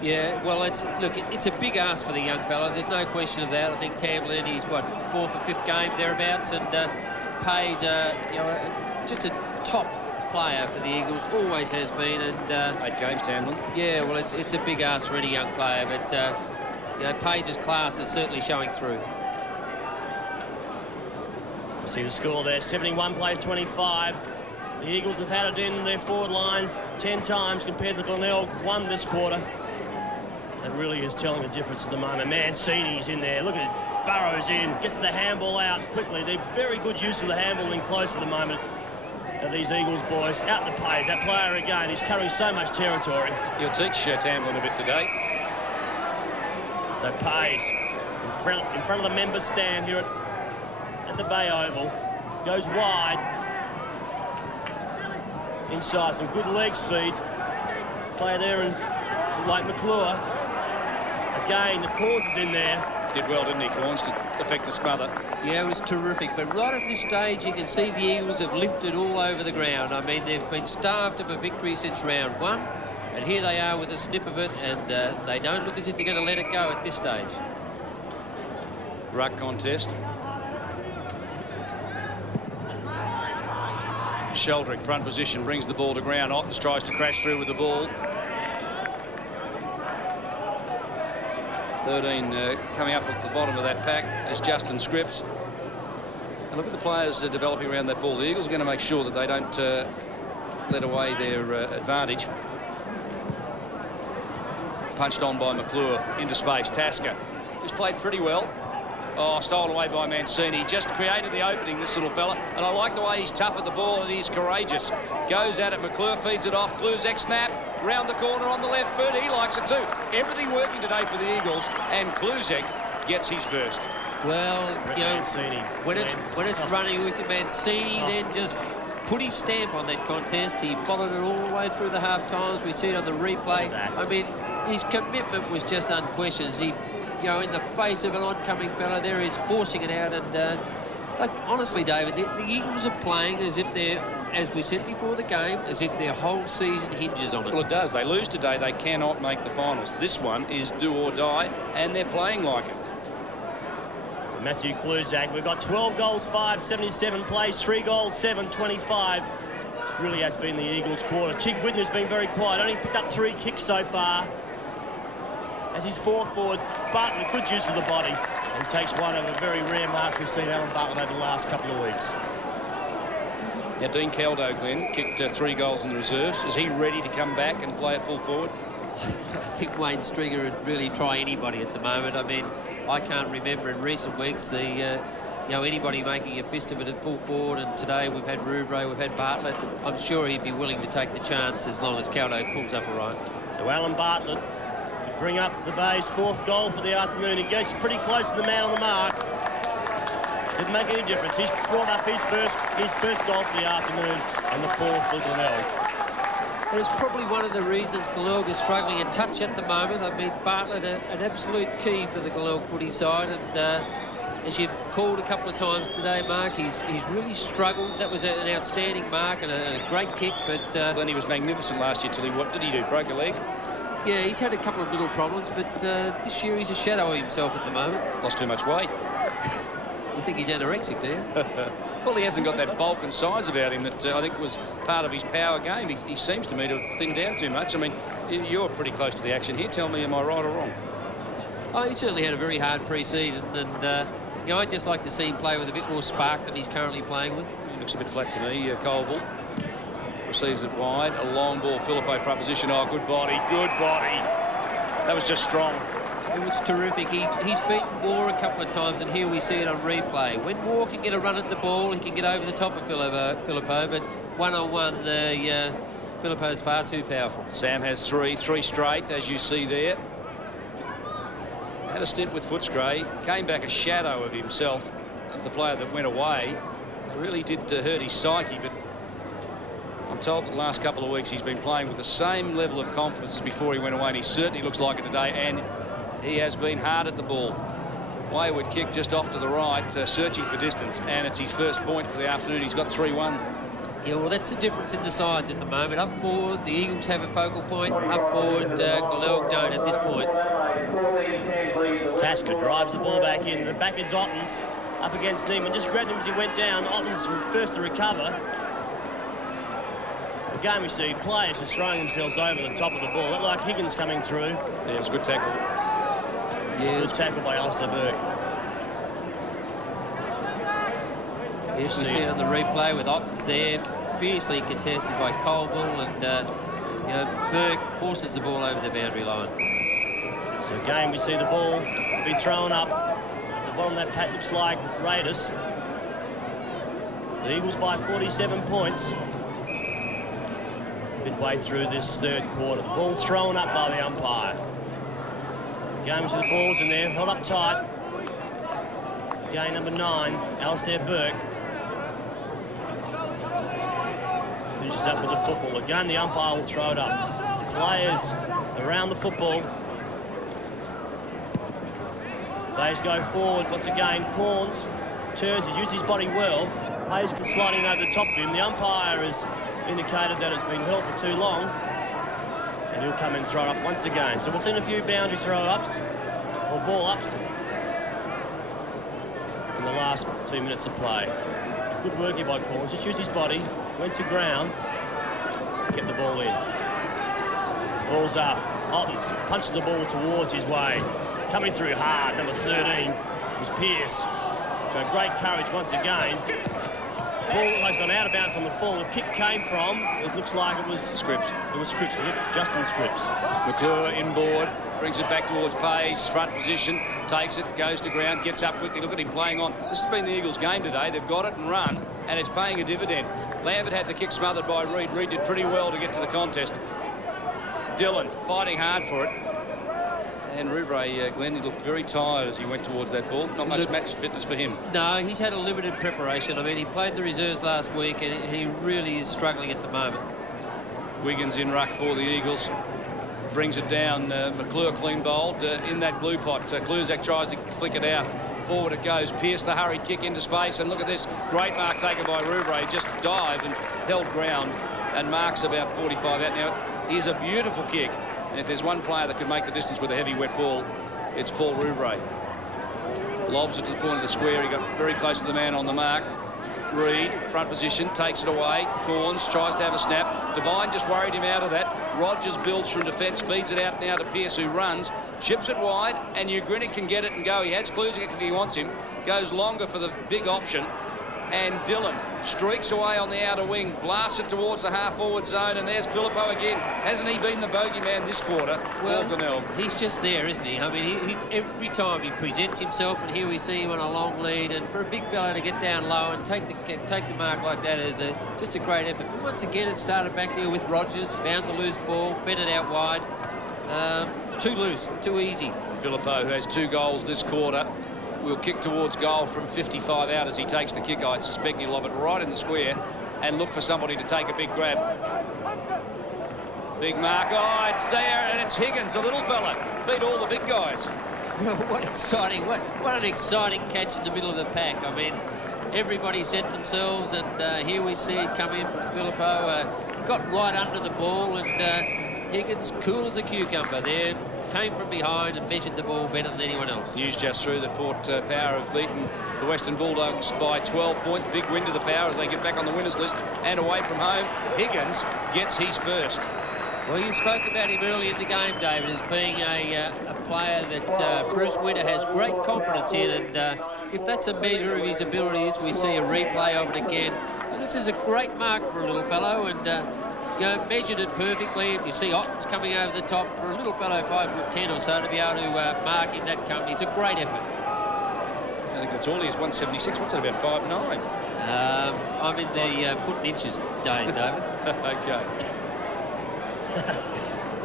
Yeah, well, it's a big ask for the young fella. There's no question of that. I think Tamlin, he's 4th or 5th game thereabouts, and Pays, just a top player for the Eagles, always has been. And 8 games, Tamlin. Yeah, well, it's a big ask for any young player, but Pays' class is certainly showing through. See the score there, 71 plays 25. The Eagles have had it in their forward lines 10 times compared to Glenelg, 1 this quarter. That really is telling the difference at the moment. Mancini's in there. Look at it. Burrows in. Gets the handball out quickly. They're very good use of the handball in close at the moment. These Eagles boys. Out the Pays. That player again. He's covering so much territory. He'll teach Tamlin a bit today. So Pays in front of the members stand here at the Bay Oval. Goes wide. Inside. Some good leg speed. Player there and like McClure. Again, the Corns is in there. Did well, didn't he, Corns, to affect the smother? Yeah, it was terrific. But right at this stage, you can see the Eagles have lifted all over the ground. I mean, they've been starved of a victory since round 1. And here they are with a sniff of it, and they don't look as if they're going to let it go at this stage. Ruck contest. Sheldrick, front position, brings the ball to ground. Ottens tries to crash through with the ball. 13 coming up at the bottom of that pack is Justin Scripps. And look at the players developing around that ball. The Eagles are going to make sure that they don't let away their advantage. Punched on by McClure into space. Tasker, who's played pretty well. Oh, stolen away by Mancini. Just created the opening, this little fella. And I like the way he's tough at the ball and he's courageous. Goes at it. McClure feeds it off. Glenelg snap. Round the corner on the left foot. He likes it too. Everything working today for the Eagles. And Glenelg gets his first. Well, you know, Mancini. when it's running with your Mancini, then just put his stamp on that contest. He followed it all the way through the half times. We see it on the replay. I mean, his commitment was just unquestioned. He, you know, in the face of an oncoming fella, there is forcing it out. And like honestly, David, the Eagles are playing as if they're, as we said before the game, as if their whole season hinges on it. Well, it does. They lose today, they cannot make the finals. This one is do or die, and they're playing like it. So Matthew Glenelg, we've got 12 goals, 5, 77 plays, 3 goals, 7, 25. It really has been the Eagles' quarter. Chick Whitner's been very quiet, only picked up 3 kicks so far. As his fourth forward, Bartlett, good use of the body, and takes one of a very rare mark we've seen Alan Bartlett over the last couple of weeks. Now, Dean Caldo, Glenn, kicked 3 goals in the reserves. Is he ready to come back and play at full forward? I think Wayne Stringer would really try anybody at the moment. I mean, I can't remember in recent weeks you know, anybody making a fist of it at full forward, and today we've had Rouvray, we've had Bartlett. I'm sure he'd be willing to take the chance as long as Caldo pulls up all right. So Alan Bartlett could bring up the Bay's 4th goal for the afternoon. He gets pretty close to the man on the mark. Didn't make any difference. He's brought up his first goal for the afternoon, and the 4th for Glenelg. It's probably one of the reasons Glenelg is struggling in touch at the moment. I mean, Bartlett, an absolute key for the Glenelg footy side, and as you've called a couple of times today, Mark, he's really struggled. That was an outstanding mark and a great kick, but Then he was magnificent last year till he, what did he do, broke a leg? yeah, he's had a couple of little problems, but this year he's a shadow of himself at the moment. Lost too much weight. You think he's anorexic, do you? Well, he hasn't got that bulk and size about him that I think was part of his power game. He seems to me to have thinned down too much. I mean, you're pretty close to the action here. Tell me, am I right or wrong? Oh, he certainly had a very hard pre-season, and you know, I'd just like to see him play with a bit more spark than he's currently playing with. He looks a bit flat to me. Colville receives it wide. A long ball, Philippe front position. Oh, good body, good body. That was just strong. It was terrific. He's beaten Moore a couple of times, and here we see it on replay. When Moore can get a run at the ball, he can get over the top of Filippo, but one-on-one, Filippo's far too powerful. Sam has three straight, as you see there. Had a stint with Footscray, came back a shadow of himself, the player that went away. It really did hurt his psyche, but I'm told that the last couple of weeks he's been playing with the same level of confidence as before he went away, and he certainly looks like it today, and he has been hard at the ball. Wayward kick just off to the right, searching for distance, and it's his first point for the afternoon. He's got 3-1. Yeah, well, that's the difference in the sides at the moment. Up forward, the Eagles have a focal point. Up forward, Glenelg don't at this point. Tasker drives the ball back in. The back is Ottens up against Neiman. Just grabbed him as he went down. Ottens first to recover. Again, we see players just throwing themselves over the top of the ball. Looked like Higgins coming through. Yeah, it was a good tackle. Yeah, Good tackle by Alistair Burke. yes, we see it on the replay with Ottens there, fiercely contested by Colville, and you know, Burke forces the ball over the boundary line. So again, we see the ball to be thrown up. The bottom of that pack looks like Raiders. The Eagles by 47 points. Midway through this third quarter. The ball's thrown up by the umpire. Again, we see the ball's in there, held up tight. Again, number 9, Alistair Burke. Finishes up with the football. Again, the umpire will throw it up. Players around the football. Players go forward once again. Corns turns, he uses his body well. Players been sliding over the top of him. The umpire has indicated that it's been held for too long. And he'll come and throw it up once again. So we've seen a few boundary throw-ups, or ball-ups, in the last 2 minutes of play. Good work here by Corns. Just used his body, went to ground, kept the ball in. Ball's up. Ottens punches the ball towards his way. Coming through hard, number 13 was Pearce. So great courage once again. Ball has gone out of bounds on the fall. The kick came from, it looks like it was... Scripps. It was Scripps, was it? Justin Scripps. McClure inboard, brings it back towards Pace, front position, takes it, goes to ground, gets up quickly. Look at him playing on. This has been the Eagles' game today. They've got it and run, and it's paying a dividend. Lambert had the kick smothered by Reid. Reid did pretty well to get to the contest. Dillon fighting hard for it. And Rouvray, Glenn, he looked very tired as he went towards that ball. Not much match fitness for him. No, he's had a limited preparation. I mean, he played the reserves last week, and he really is struggling at the moment. Wiggins in ruck for the Eagles. Brings it down. McClure clean bowled in that glue pot. Kluzak tries to flick it out. Forward it goes. Pierce the hurried kick into space. And look at this. Great mark taken by Rouvray. Just dived and held ground. And marks about 45 out. Now, here's a beautiful kick. And if there's one player that could make the distance with a heavy wet ball, it's Paul Rouvray. Lobs it to the corner of the square. He got very close to the man on the mark. Reid, front position, takes it away. Corns tries to have a snap. Devine just worried him out of that. Rogers builds from defence, feeds it out now to Pearce, who runs, chips it wide, and Ugrinik can get it and go. He has Kluzak if he wants him. Goes longer for the big option. And Dillon streaks away on the outer wing, blasts it towards the half-forward zone, and there's Phillippo again. Hasn't he been the bogeyman this quarter? Well, Glenelg. he's just there, isn't he? I mean, he every time he presents himself, and here we see him on a long lead, and for a big fellow to get down low and take the mark like that is just a great effort. But once again, it started back there with Rogers, found the loose ball, fed it out wide. Too loose, too easy. Phillippo, who has 2 goals this quarter, will kick towards goal from 55 out as he takes the kick. I suspect he'll lob it right in the square and look for somebody to take a big grab. Big mark. Oh, it's there, and it's Higgins, a little fella. Beat all the big guys. What exciting, what an exciting catch in the middle of the pack. I mean, everybody set themselves, and here we see it come in from Phillippo. Got right under the ball, and Higgins, cool as a cucumber there, came from behind and measured the ball better than anyone else. News just through that Port Power have beaten the Western Bulldogs by 12 points. Big win to the Power as they get back on the winners list and away from home. Higgins gets his first. Well, you spoke about him early in the game, David, as being a player that Bruce Winter has great confidence in, and if that's a measure of his abilities, we see a replay of it again. And this is a great mark for a little fellow, and measured it perfectly. If you see Otten's coming over the top, for a little fellow 5'10" or so to be able to mark in that company, it's a great effort. I think that's all. He's 176. What's that, about 5'9"? I'm in the foot and inches days, David. Okay.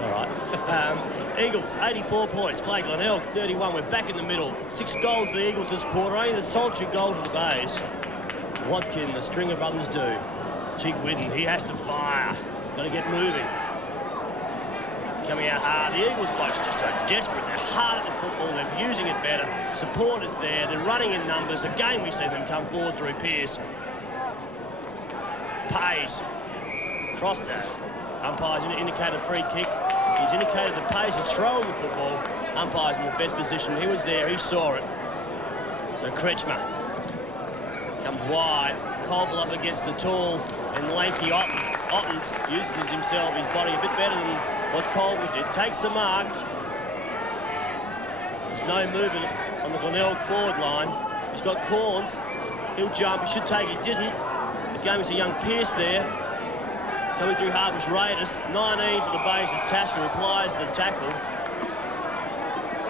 All right. Eagles, 84 points. Play Glenelg, 31. We're back in the middle. 6 goals to the Eagles this quarter. Only the solitary goal to the Bays. What can the Stringer brothers do? Cheek Whidden, he has to fire. He's got to get moving. Coming out hard. The Eagles blokes are just so desperate. They're hard at the football. They're using it better. Support is there. They're running in numbers. Again, we see them come forward through Pearce. Pays. Crossed that. Umpire's indicated free kick. He's indicated the Pays is throwing the football. Umpire's in the best position. He was there. He saw it. So Kretschmer comes wide. Colville up against the tall and lanky Ottens uses himself, his body a bit better than what Colville did. Takes the mark. There's no movement on the Glenelg forward line. He's got Corns. He'll jump. He should take it. Didn't. Again, it's a young Pearce there. Coming through hard was Raiders. 19 for the Bays as Tasker replies to the tackle.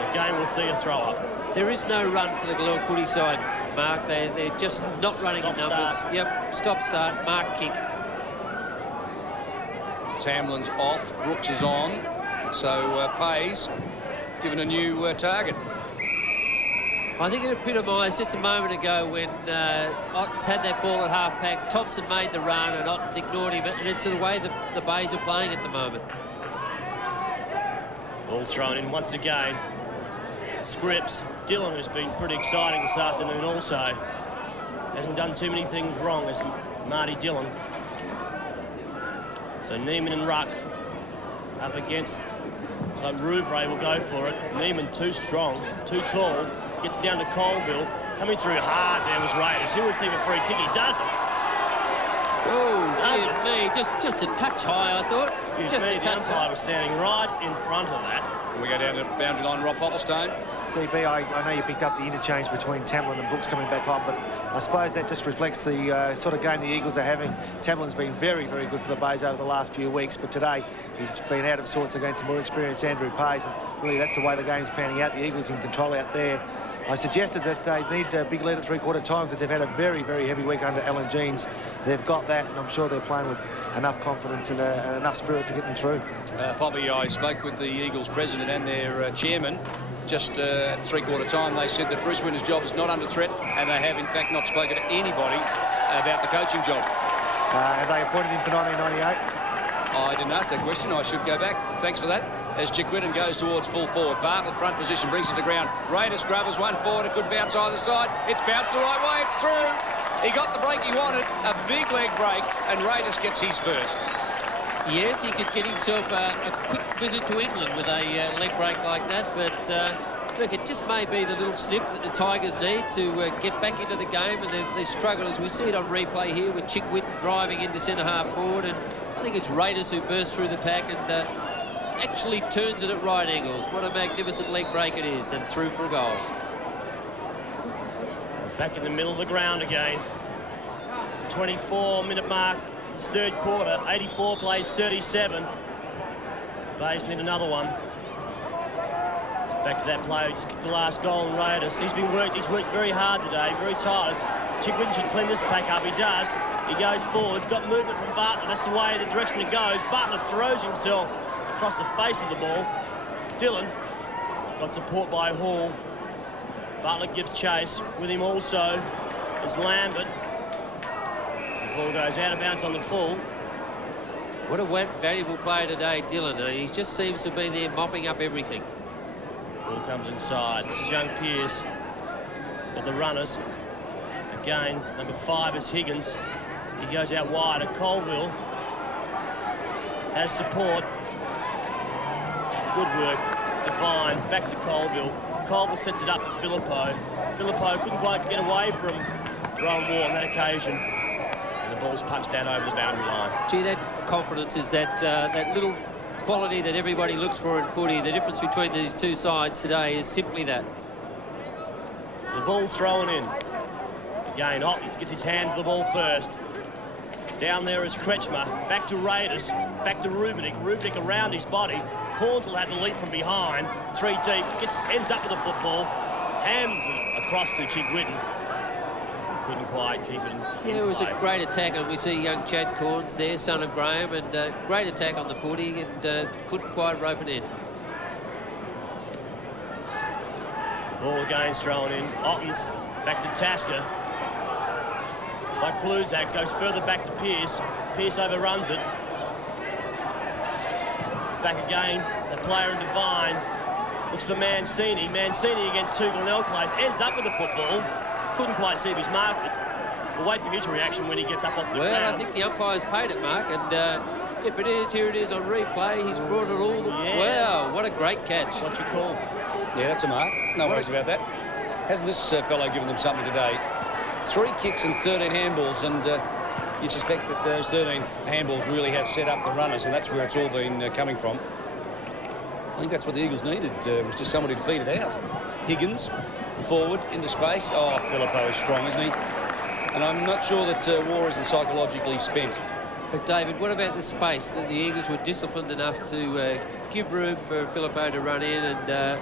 Again, we'll see a throw-up. There is no run for the Glenelg footy side, Mark. They're just not running in numbers. Start. Yep, stop, start, mark, kick. Tamlin's off, Brooks is on, so Pays given a new target. I think it epitomised just a moment ago when Ottens had that ball at half-pack. Thompson made the run and Ottens ignored him, and it's the way the Bays are playing at the moment. Ball's thrown in once again. Scripps. Dillon, who's been pretty exciting this afternoon also. Hasn't done too many things wrong as Marty Dillon. So Neiman and Ruck up against, like Rouvray will go for it. Neiman too strong, too tall. Gets down to Colville. Coming through hard there was Raiders. He'll receive a free kick. He doesn't. Oh, dear me. Just a touch high, I thought. Excuse just me, a the touch umpire was standing right in front of that. And we go down to boundary line, Rob Popplestone. DB, I know you picked up the interchange between Tamlin and Brooks coming back on, but I suppose that just reflects the sort of game the Eagles are having. Tamlin's been very, very good for the Bays over the last few weeks, but today he's been out of sorts against a more experienced Andrew Pays, and really that's the way the game's panning out. The Eagles in control out there. I suggested that they need a big lead at three-quarter time because they've had a very, very heavy week under Alan Jeans. They've got that, and I'm sure they're playing with enough confidence and enough spirit to get them through. Poppy, I spoke with the Eagles president and their chairman just at three-quarter time. They said that Bruce Winner's job is not under threat, and they have, in fact, not spoken to anybody about the coaching job. Have they appointed him for 1998? I didn't ask that question. I should go back. Thanks for that. As Chiquitten goes towards full forward. Bartlett front position, brings it to ground. Raiders grubbers one forward. A good bounce either side. It's bounced the right way. It's through. He got the break he wanted. A big leg break, and Raiders gets his first. Yes, he could get himself a quick visit to England with a leg break like that, but look, it just may be the little sniff that the Tigers need to get back into the game, and they struggle, as we see it on replay here, with Chiquitten driving into centre-half forward, and I think it's Raiders who burst through the pack and actually turns it at right angles. What a magnificent leg break it is, and through for a goal. Back in the middle of the ground again. 24-minute mark. It's third quarter, 84 plays 37. Bays need another one. It's back to that player who just kicked the last goal in Raiders. He's worked very hard today, very tight. Chiquitten should clean this pack up. He does. He goes forward. Got movement from Bartlett. That's the way, the direction he goes. Bartlett throws himself across the face of the ball. Dillon got support by Hall. Bartlett gives chase. With him also is Lambert. Ball goes out of bounds on the full. What a valuable player today, Dillon. He just seems to have been there mopping up everything. Ball comes inside. This is young Pearce. Got the runners. Again, number 5 is Higgins. He goes out wide at Colville. Has support. Good work. Devine back to Colville. Colville sets it up for Filippo. Filippo couldn't quite get away from Rowan Moore on that occasion. The ball's punched out over the boundary line. Gee, that confidence is that little quality that everybody looks for in footy. The difference between these two sides today is simply that. The ball's thrown in. Again, Ottens gets his hand to the ball first. Down there is Kretschmer. Back to Raiders. Back to Rubinick. Rubinick around his body. Corns will have the leap from behind. 3 deep. Ends up with the football. Hands it across to Chiquitten. Couldn't quite keep it in. Yeah, it was a great attack, and we see young Chad Corns there, son of Graham, and great attack on the footy, and couldn't quite rope it in. Ball again thrown in. Ottens back to Tasker. It's like Kluzak goes further back to Pearce. Pearce overruns it. Back again, the player in Devine. Looks for Mancini. Mancini against 2 Glenelg players. Ends up with the football. Couldn't quite see if he's marked it. We'll wait for his reaction when he gets up off the ground. Well, I think the umpire's paid it, Mark, and if it is, here it is on replay. He's brought it all. Wow, what a great catch. What's your call? Yeah, that's a mark. No worries about that. Hasn't this fellow given them something today? 3 kicks and 13 handballs, and you'd suspect that those 13 handballs really have set up the runners, and that's where it's all been coming from. I think that's what the Eagles needed, was just somebody to feed it out. Higgins, forward, into space. Oh, Filippo is strong, isn't he? And I'm not sure that War isn't psychologically spent. But, David, what about the space? That the Eagles were disciplined enough to give room for Filippo to run in, and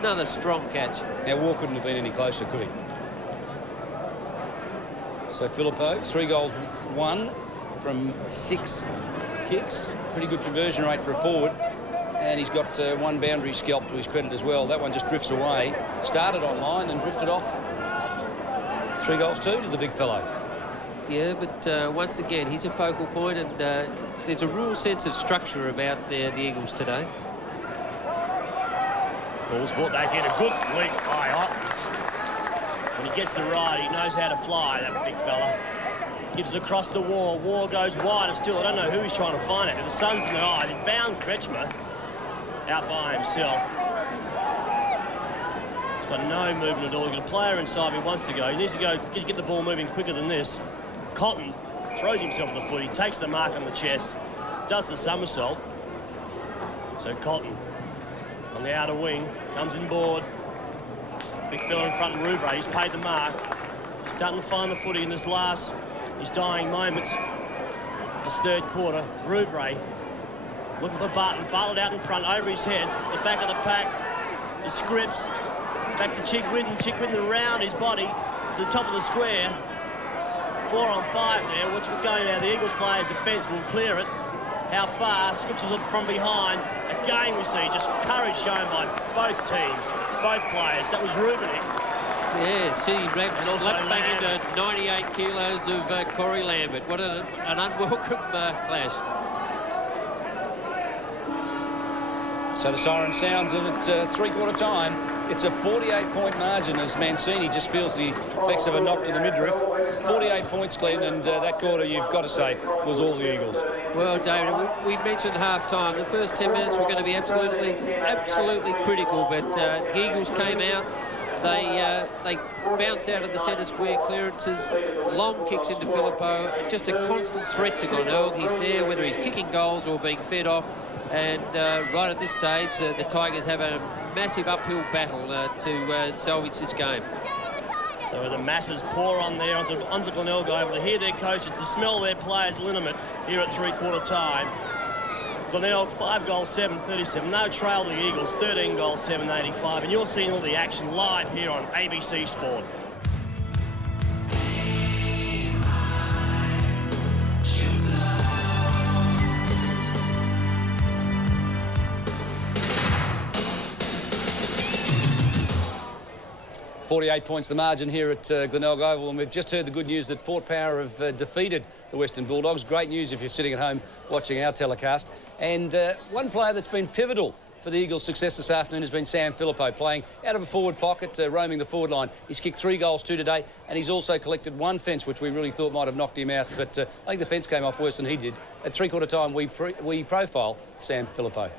another strong catch. Now, War couldn't have been any closer, could he? So, Filippo, 3 goals, 1 from 6 kicks. Pretty good conversion rate for a forward. And he's got 1 boundary scalp to his credit as well. That one just drifts away. Started on line and drifted off. 3 goals, 2 to the big fellow. Yeah, but once again, he's a focal point, and there's a real sense of structure about the Eagles today. Ball's brought back in. A good leap by Ottens. When he gets the ride, he knows how to fly, that big fella. Gives it across the War. War goes wider still. I don't know who he's trying to find it. The sun's in the eye. He found Kretschmer out by himself. He's got no movement at all. He's got a player inside him who wants to go. He needs to go get the ball moving quicker than this. Cotton throws himself on the foot. He takes the mark on the chest, does the somersault. So Cotton, a on the outer wing, comes inboard. Big fella in front of Rouvray, he's paid the mark. Starting to find the footy in his dying moments. This third quarter, Rouvray looking for Bartlett. Bartlett out in front, over his head, the back of the pack. He scripts, back to Chigwidden. Chigwidden around his body to the top of the square. 4 on 5 there. What's going now? The Eagles players' defence will clear it. How far? Scripps is from behind. Again, we see just courage shown by both teams, both players. That was Rubenik. Yeah, City wrapped And also slapped back Lambert. into 98 kilos of Corey Lambert. What an unwelcome clash. So the siren sounds and at three-quarter time, it's a 48-point margin as Mancini just feels the effects of a knock to the midriff. 48 points, Glenn, and that quarter, you've got to say, was all the Eagles. Well, David, we mentioned half-time. The first 10 minutes were going to be absolutely critical, but the Eagles came out. They bounced out of the centre square clearances, long kicks into Filippo, just a constant threat to Glenelg. He's there, whether he's kicking goals or being fed off. And right at this stage, the Tigers have a massive uphill battle to salvage this game. So the masses pour on there onto Glenelg, able to hear their coaches, to smell their players' liniment here at three-quarter time. Glenelg, 5 goals, 7-37. No trail the Eagles, 13 goals, 7-85. And you're seeing all the action live here on ABC Sport. .48 points the margin here at Glenelg Oval, and we've just heard the good news that Port Power have defeated the Western Bulldogs. Great news if you're sitting at home watching our telecast. And one player that's been pivotal for the Eagles' success this afternoon has been Sam Filippo, playing out of a forward pocket, roaming the forward line. He's kicked 3 goals, 2 today, and he's also collected 1 fence, which we really thought might have knocked him out, but I think the fence came off worse than he did. At three-quarter time, we profile Sam Filippo.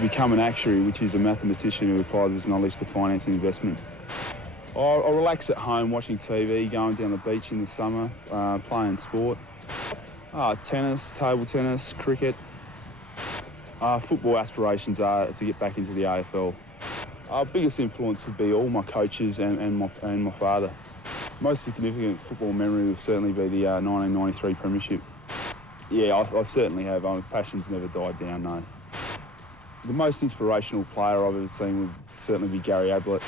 Become an actuary, which is a mathematician who applies his knowledge to finance and investment. I relax at home watching TV, going down the beach in the summer, playing sport. Tennis, table tennis, cricket. Football aspirations are to get back into the AFL. Our biggest influence would be all my coaches and my father. Most significant football memory would certainly be the 1993 Premiership. Yeah, I certainly have. My passion's never died down, no. The most inspirational player I've ever seen would certainly be Gary Ablett.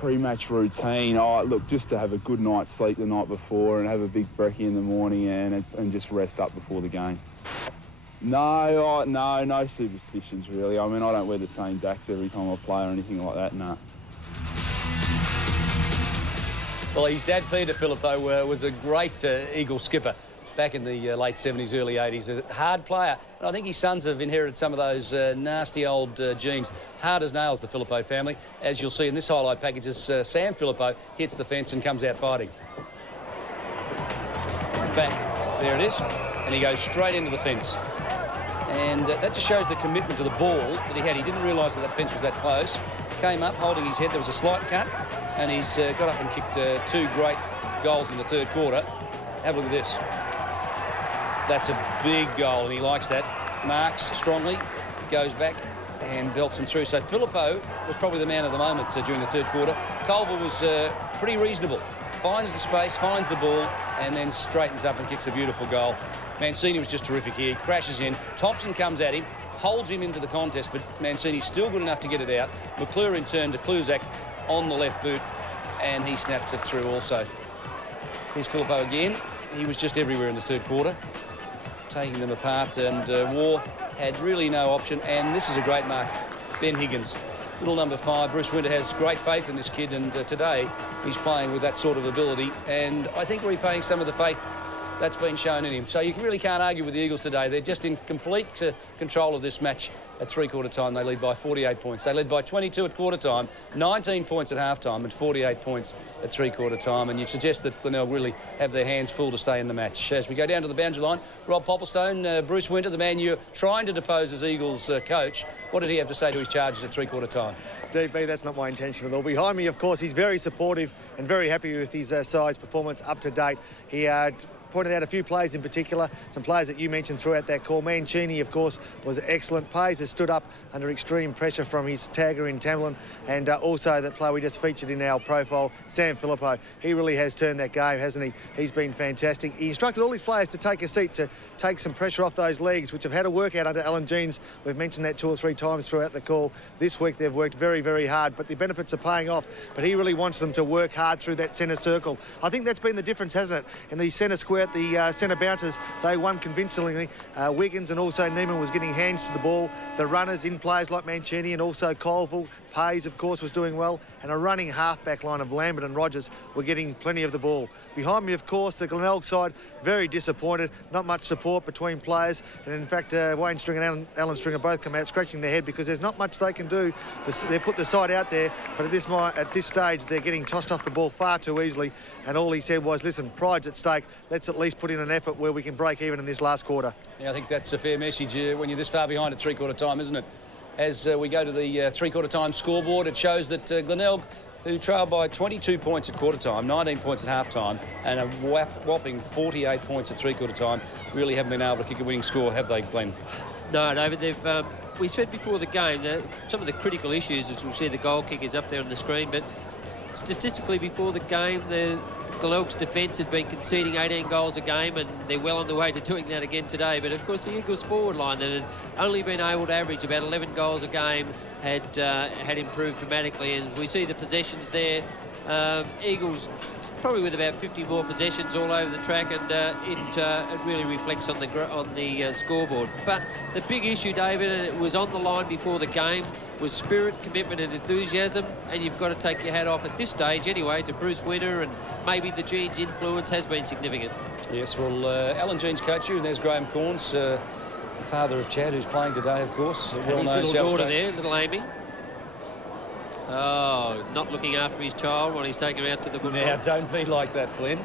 Pre-match routine, look, just to have a good night's sleep the night before and have a big brekkie in the morning and just rest up before the game. No superstitions really. I mean, I don't wear the same Dax every time I play or anything like that, no. Well, his dad, Peter Filippo, was a great Eagle skipper back in the late 70s, early 80s. A hard player. And I think his sons have inherited some of those nasty old genes. Hard as nails, the Filippo family. As you'll see in this highlight package, as Sam Filippo hits the fence and comes out fighting. Bang. There it is. And he goes straight into the fence. And that just shows the commitment to the ball that he had. He didn't realise that fence was that close. Came up holding his head. There was a slight cut. And he's got up and kicked 2 great goals in the third quarter. Have a look at this. That's a big goal, and he likes that. Marks strongly, goes back and belts him through. So Filippo was probably the man of the moment during the third quarter. Culver was pretty reasonable. Finds the space, finds the ball, and then straightens up and kicks a beautiful goal. Mancini was just terrific here. He crashes in. Thompson comes at him, holds him into the contest, but Mancini's still good enough to get it out. McClure in turn to Kluzak on the left boot, and he snaps it through also. Here's Filippo again. He was just everywhere in the third quarter, taking them apart, and War had really no option. And this is a great mark. Ben Higgins, little number 5. Bruce Winter has great faith in this kid, and today he's playing with that sort of ability, and I think repaying some of the faith that's been shown in him. So you really can't argue with the Eagles today. They're just in complete control of this match at three-quarter time. They lead by 48 points. They led by 22 at quarter time, 19 points at half-time and 48 points at three-quarter time. And you suggest that Glenelg really have their hands full to stay in the match. As we go down to the boundary line, Rob Popplestone, Bruce Winter, the man you're trying to depose as Eagles coach, what did he have to say to his charges at three-quarter time? DB, that's not my intention at all. Behind me, of course, he's very supportive and very happy with his side's performance up to date. He pointed out a few players in particular, some players that you mentioned throughout that call. Mancini, of course, was excellent. Pays has stood up under extreme pressure from his tagger in Tamlin, and also that player we just featured in our profile, Sam Filippo. He really has turned that game, hasn't he? He's been fantastic. He instructed all his players to take a seat, to take some pressure off those legs, which have had a workout under Alan Jeans. We've mentioned that 2 or 3 times throughout the call. This week they've worked very, very hard, but the benefits are paying off. But he really wants them to work hard through that centre circle. I think that's been the difference, hasn't it? In the centre square, the centre bouncers, they won convincingly. Wiggins and also Neiman was getting hands to the ball. The runners in players like Mancini and also Colville. Pays, of course, was doing well. And a running half-back line of Lambert and Rogers were getting plenty of the ball. Behind me, of course, the Glenelg side, very disappointed. Not much support between players. And in fact, Wayne Stringer and Alan Stringer both come out scratching their head because there's not much they can do. They put the side out there, but at this stage, they're getting tossed off the ball far too easily. And all he said was, listen, pride's at stake. Let's at least put in an effort where we can break even in this last quarter. Yeah, I think that's a fair message when you're this far behind at three-quarter time, isn't it? As we go to the three-quarter time scoreboard, it shows that Glenelg, who trailed by 22 points at quarter time, 19 points at half time, and a whopping 48 points at three-quarter time, really haven't been able to kick a winning score, have they, Glenn? No, David, we said before the game that some of the critical issues, as we'll see the goal kickers up there on the screen, but statistically before the game, the Glenelg's defence had been conceding 18 goals a game, and they're well on the way to doing that again today. But of course, the Eagles' forward line that had only been able to average about 11 goals a game had improved dramatically. And we see the possessions there. Eagles probably with about 50 more possessions all over the track, and it really reflects on the scoreboard. But the big issue, David, and it was on the line before the game, was spirit, commitment and enthusiasm, and you've got to take your hat off at this stage anyway to Bruce Winter, and maybe the Jeans influence has been significant. Yes, well, Alan Jeans coach you, and there's Graham Corns, the father of Chad, who's playing today, of course. And his little daughter there, little Amy. Oh, not looking after his child while he's taking her out to the football. Now, don't be like that, Glenn.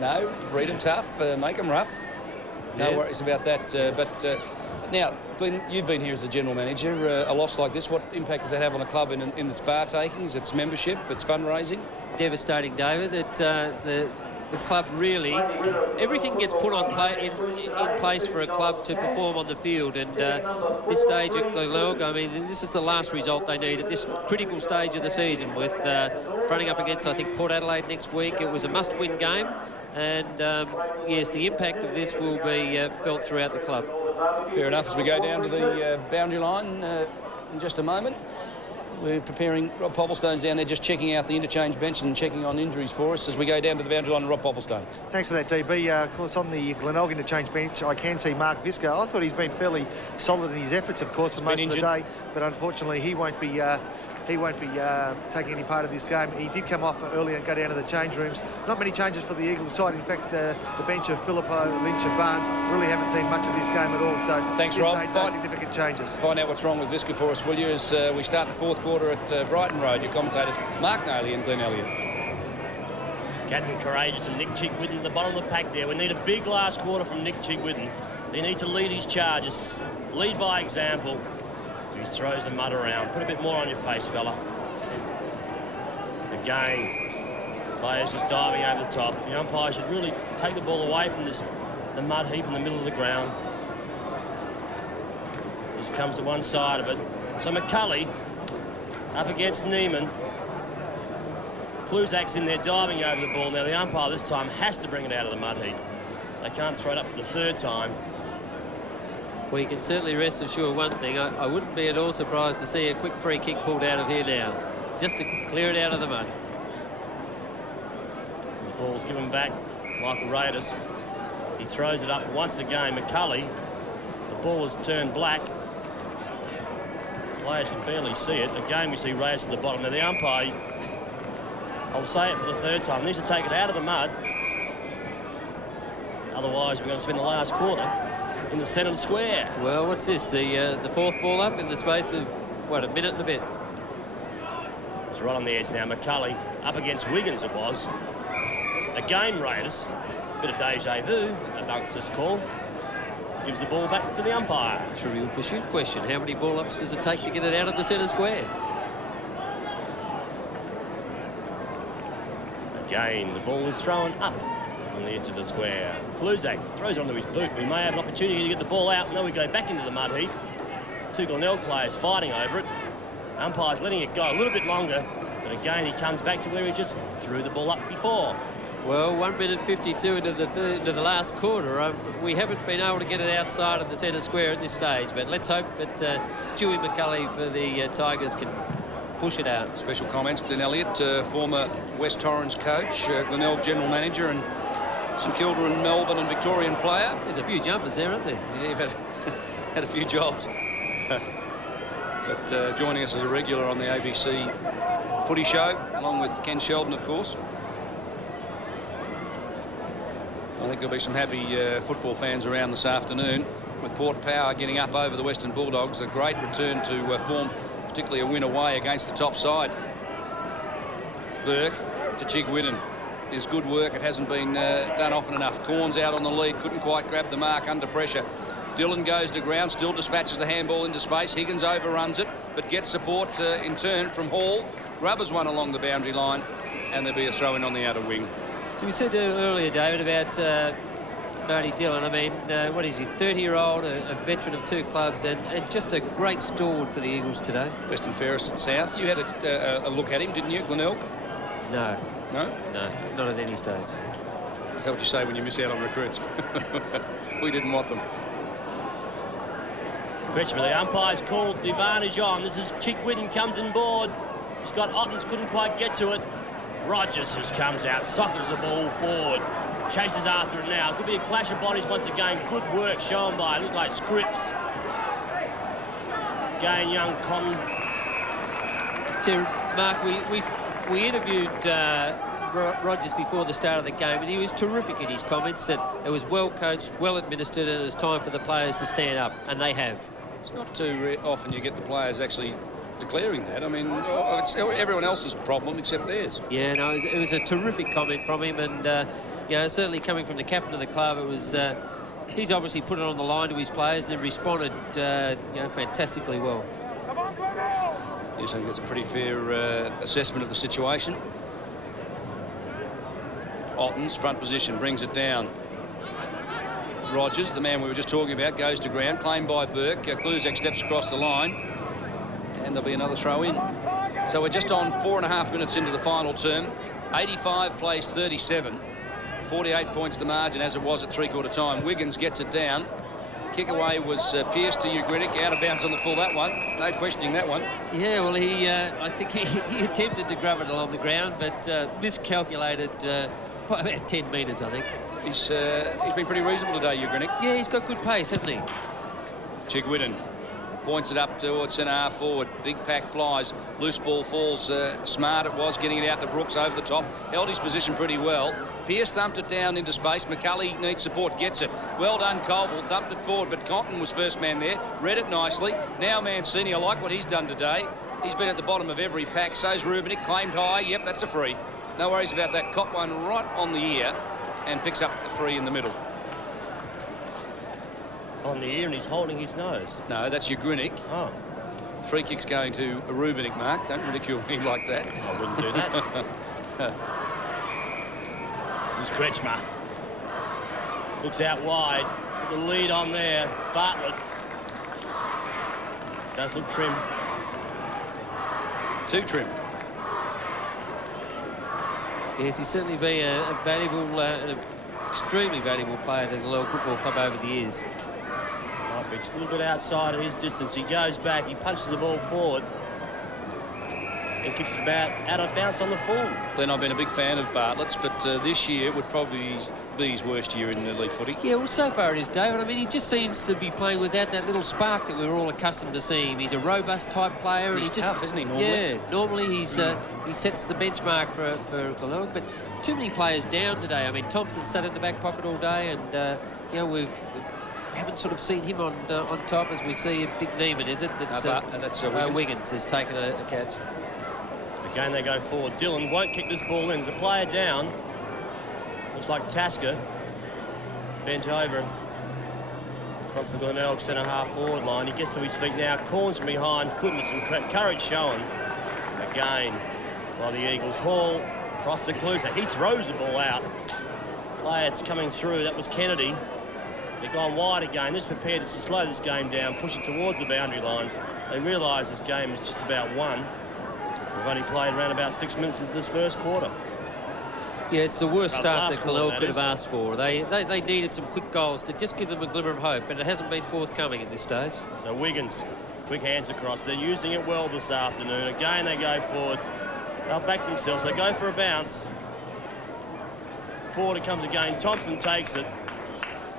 No, breed them tough, make them rough. No worries about that. Now, Glenn, you've been here as the general manager. A loss like this, what impact does that have on the club in its bar takings, its membership, its fundraising? Devastating, David. The club really, everything gets put in place for a club to perform on the field, and this stage at Glenelg, I mean, this is the last result they need at this critical stage of the season, with fronting up against, I think, Port Adelaide next week. It was a must-win game, and yes, the impact of this will be felt throughout the club. Fair enough. As we go down to the boundary line in just a moment, we're preparing. Rob Popplestone's down there just checking out the interchange bench and checking on injuries for us as we go down to the boundary line. Rob Popplestone. Thanks for that, DB. Of course, on the Glenelg interchange bench, I can see Mark Visca. I thought he's been fairly solid in his efforts, of course, for most of the day, but unfortunately he won't be taking any part of this game. He did come off early and go down to the change rooms. Not many changes for the Eagles side. In fact, the bench of Filippo, Lynch and Barnes really haven't seen much of this game at all. So thanks, Rob. No significant changes. Find out what's wrong with Visca for us, will you, as we start the fourth quarter at Brighton Road. Your commentators, Mark Naley and Glenn Elliott. Captain Courageous and Nick Chigwidden at the bottom of the pack there. We need a big last quarter from Nick Chigwidden. He needs to lead his charges, lead by example. He throws the mud around. Put a bit more on your face, fella. Again, players just diving over the top. The umpire should really take the ball away from the mud heap in the middle of the ground. Just comes to one side of it. So McCulley up against Neiman. Kluzak's in there diving over the ball. Now the umpire this time has to bring it out of the mud heap. They can't throw it up for the third time. Well, you can certainly rest assured one thing. I wouldn't be at all surprised to see a quick free kick pulled out of here now, just to clear it out of the mud. The ball's given back. Michael Raiders. He throws it up once again. McCulley. The ball has turned black. Players can barely see it. Again, we see Raiders at the bottom. Now the umpire, I'll say it for the third time, needs to take it out of the mud. Otherwise, we're going to spend the last quarter in the centre square. Well, what's this? The fourth ball up in the space of, what, a minute and a bit? It's right on the edge now. McCulley up against Wiggins, it was. Again, Raiders. Bit of deja vu amongst this call. Gives the ball back to the umpire. Trivial pursuit question. How many ball ups does it take to get it out of the centre square? Again, the ball is thrown up on the edge of the square. Kluzak throws it onto his boot. We may have an opportunity to get the ball out. No, we go back into the mud heap. Two Glenelg players fighting over it. Umpire's letting it go a little bit longer. But again, he comes back to where he just threw the ball up before. Well, 1 minute 52 into the last quarter. We haven't been able to get it outside of the centre square at this stage. But let's hope that Stewie McCulley for the Tigers can push it out. Special comments. Glenn Elliott, former West Torrens coach, Glenelg general manager, and St Kilda and Melbourne and Victorian player. There's a few jumpers there, aren't there? Yeah, you've had a few jobs. But joining us as a regular on the ABC footy show, along with Ken Sheldon, of course. I think there'll be some happy football fans around this afternoon, with Port Power getting up over the Western Bulldogs. A great return to form, particularly a win away against the top side. Burke to Chigwidden. Is good work. It hasn't been done often enough. Corns out on the lead, couldn't quite grab the mark under pressure. Dillon goes to ground, still dispatches the handball into space. Higgins overruns it, but gets support in turn from Hall. Grubbers one along the boundary line, and there'll be a throw-in on the outer wing. So we said earlier, David, about Marty Dillon. I mean, what is he, 30-year-old, a veteran of two clubs, and just a great stalwart for the Eagles today. Western Ferris at South. You had a look at him, didn't you, Glenelg? No. No? No, not at any stage. Is that what you say when you miss out on recruits? We didn't want them. Kretschmer, the umpire's called the advantage on. This is Chigwidden comes on board. He's got Ottens, couldn't quite get to it. Rogers just comes out, sockets the ball forward. Chases after it now. Could be a clash of bodies once again. Good work shown by, look like Scripps. Again, young Cotton. Mark, we interviewed Rogers before the start of the game, and he was terrific in his comments that it was well coached, well administered, and it was time for the players to stand up, and they have. It's not too often you get the players actually declaring that. I mean, it's everyone else's problem except theirs. Yeah, no, it was a terrific comment from him, and you know, certainly coming from the captain of the club, it was. He's obviously put it on the line to his players, and then responded, you know, fantastically well. Yes, I think it's a pretty fair assessment of the situation. Ottens, front position, brings it down. Rogers, the man we were just talking about, goes to ground, claimed by Burke. Kluzak steps across the line, and there'll be another throw in. So we're just on 4.5 minutes into the final term. 85 plays 37. 48 points the margin as it was at three-quarter time. Wiggins gets it down. Kick away was Pearce to Ugrinik, out of bounds on the full, that one. No questioning that one. Yeah, well, I think he attempted to grab it along the ground, but miscalculated by about 10 metres, I think. He's been pretty reasonable today, Ugrinik. Yeah, he's got good pace, hasn't he? Chigwidden points it up towards centre half forward. Big pack flies. Loose ball falls. Smart it was, getting it out to Brooks over the top. Held his position pretty well. Pearce thumped it down into space. McCulley needs support, gets it. Well done, Colville. Thumped it forward, but Cotton was first man there. Read it nicely. Now Mancini, I like what he's done today. He's been at the bottom of every pack. So's Rubinik, claimed high. Yep, that's a free. No worries about that. Cop one right on the ear and picks up the free in the middle. On the ear, and he's holding his nose. No, that's Ugrinik. Oh. Free kick's going to Rubinik, Mark. Don't ridicule me like that. I wouldn't do that. This is Kretschmer. Looks out wide. With the lead on there. Bartlett. Does look trim. Too trim. Yes, he's certainly been a valuable, an extremely valuable player to the Glenelg Football Club over the years. Might be just a little bit outside of his distance. He goes back, he punches the ball forward. And kicks it out of bounce on the full. Glenn, I've been a big fan of Bartlett's, but this year would probably be his worst year in elite footy? Yeah, well, so far it is, David. I mean, he just seems to be playing without that little spark that we were all accustomed to seeing. He's a robust type player. He's and he just, tough, isn't he, normally? Yeah, normally he's he sets the benchmark for Glenelg, but too many players down today. I mean, Thompson sat in the back pocket all day, and you know, we haven't sort of seen him on top as we see a big Neiman, is it? That's Wiggins has taken a catch. Again, they go forward. Dillon won't kick this ball in. There's a player down. Looks like Tasker bent over across the Glenelg centre half forward line. He gets to his feet now, corns from behind. Goodness, and courage shown again by the Eagles. Hall across to Clouser. He throws the ball out. Players coming through. That was Kennedy. They've gone wide again. They're prepared to slow this game down, push it towards the boundary lines. They realise this game is just about won. We've only played around about 6 minutes into this first quarter. Yeah, it's the worst start that quarter, Glenelg could have asked for. They needed some quick goals to just give them a glimmer of hope, but it hasn't been forthcoming at this stage. So Wiggins, quick hands across. They're using it well this afternoon. Again, they go forward. They'll back themselves. They go for a bounce. Forward it comes again. Thompson takes it.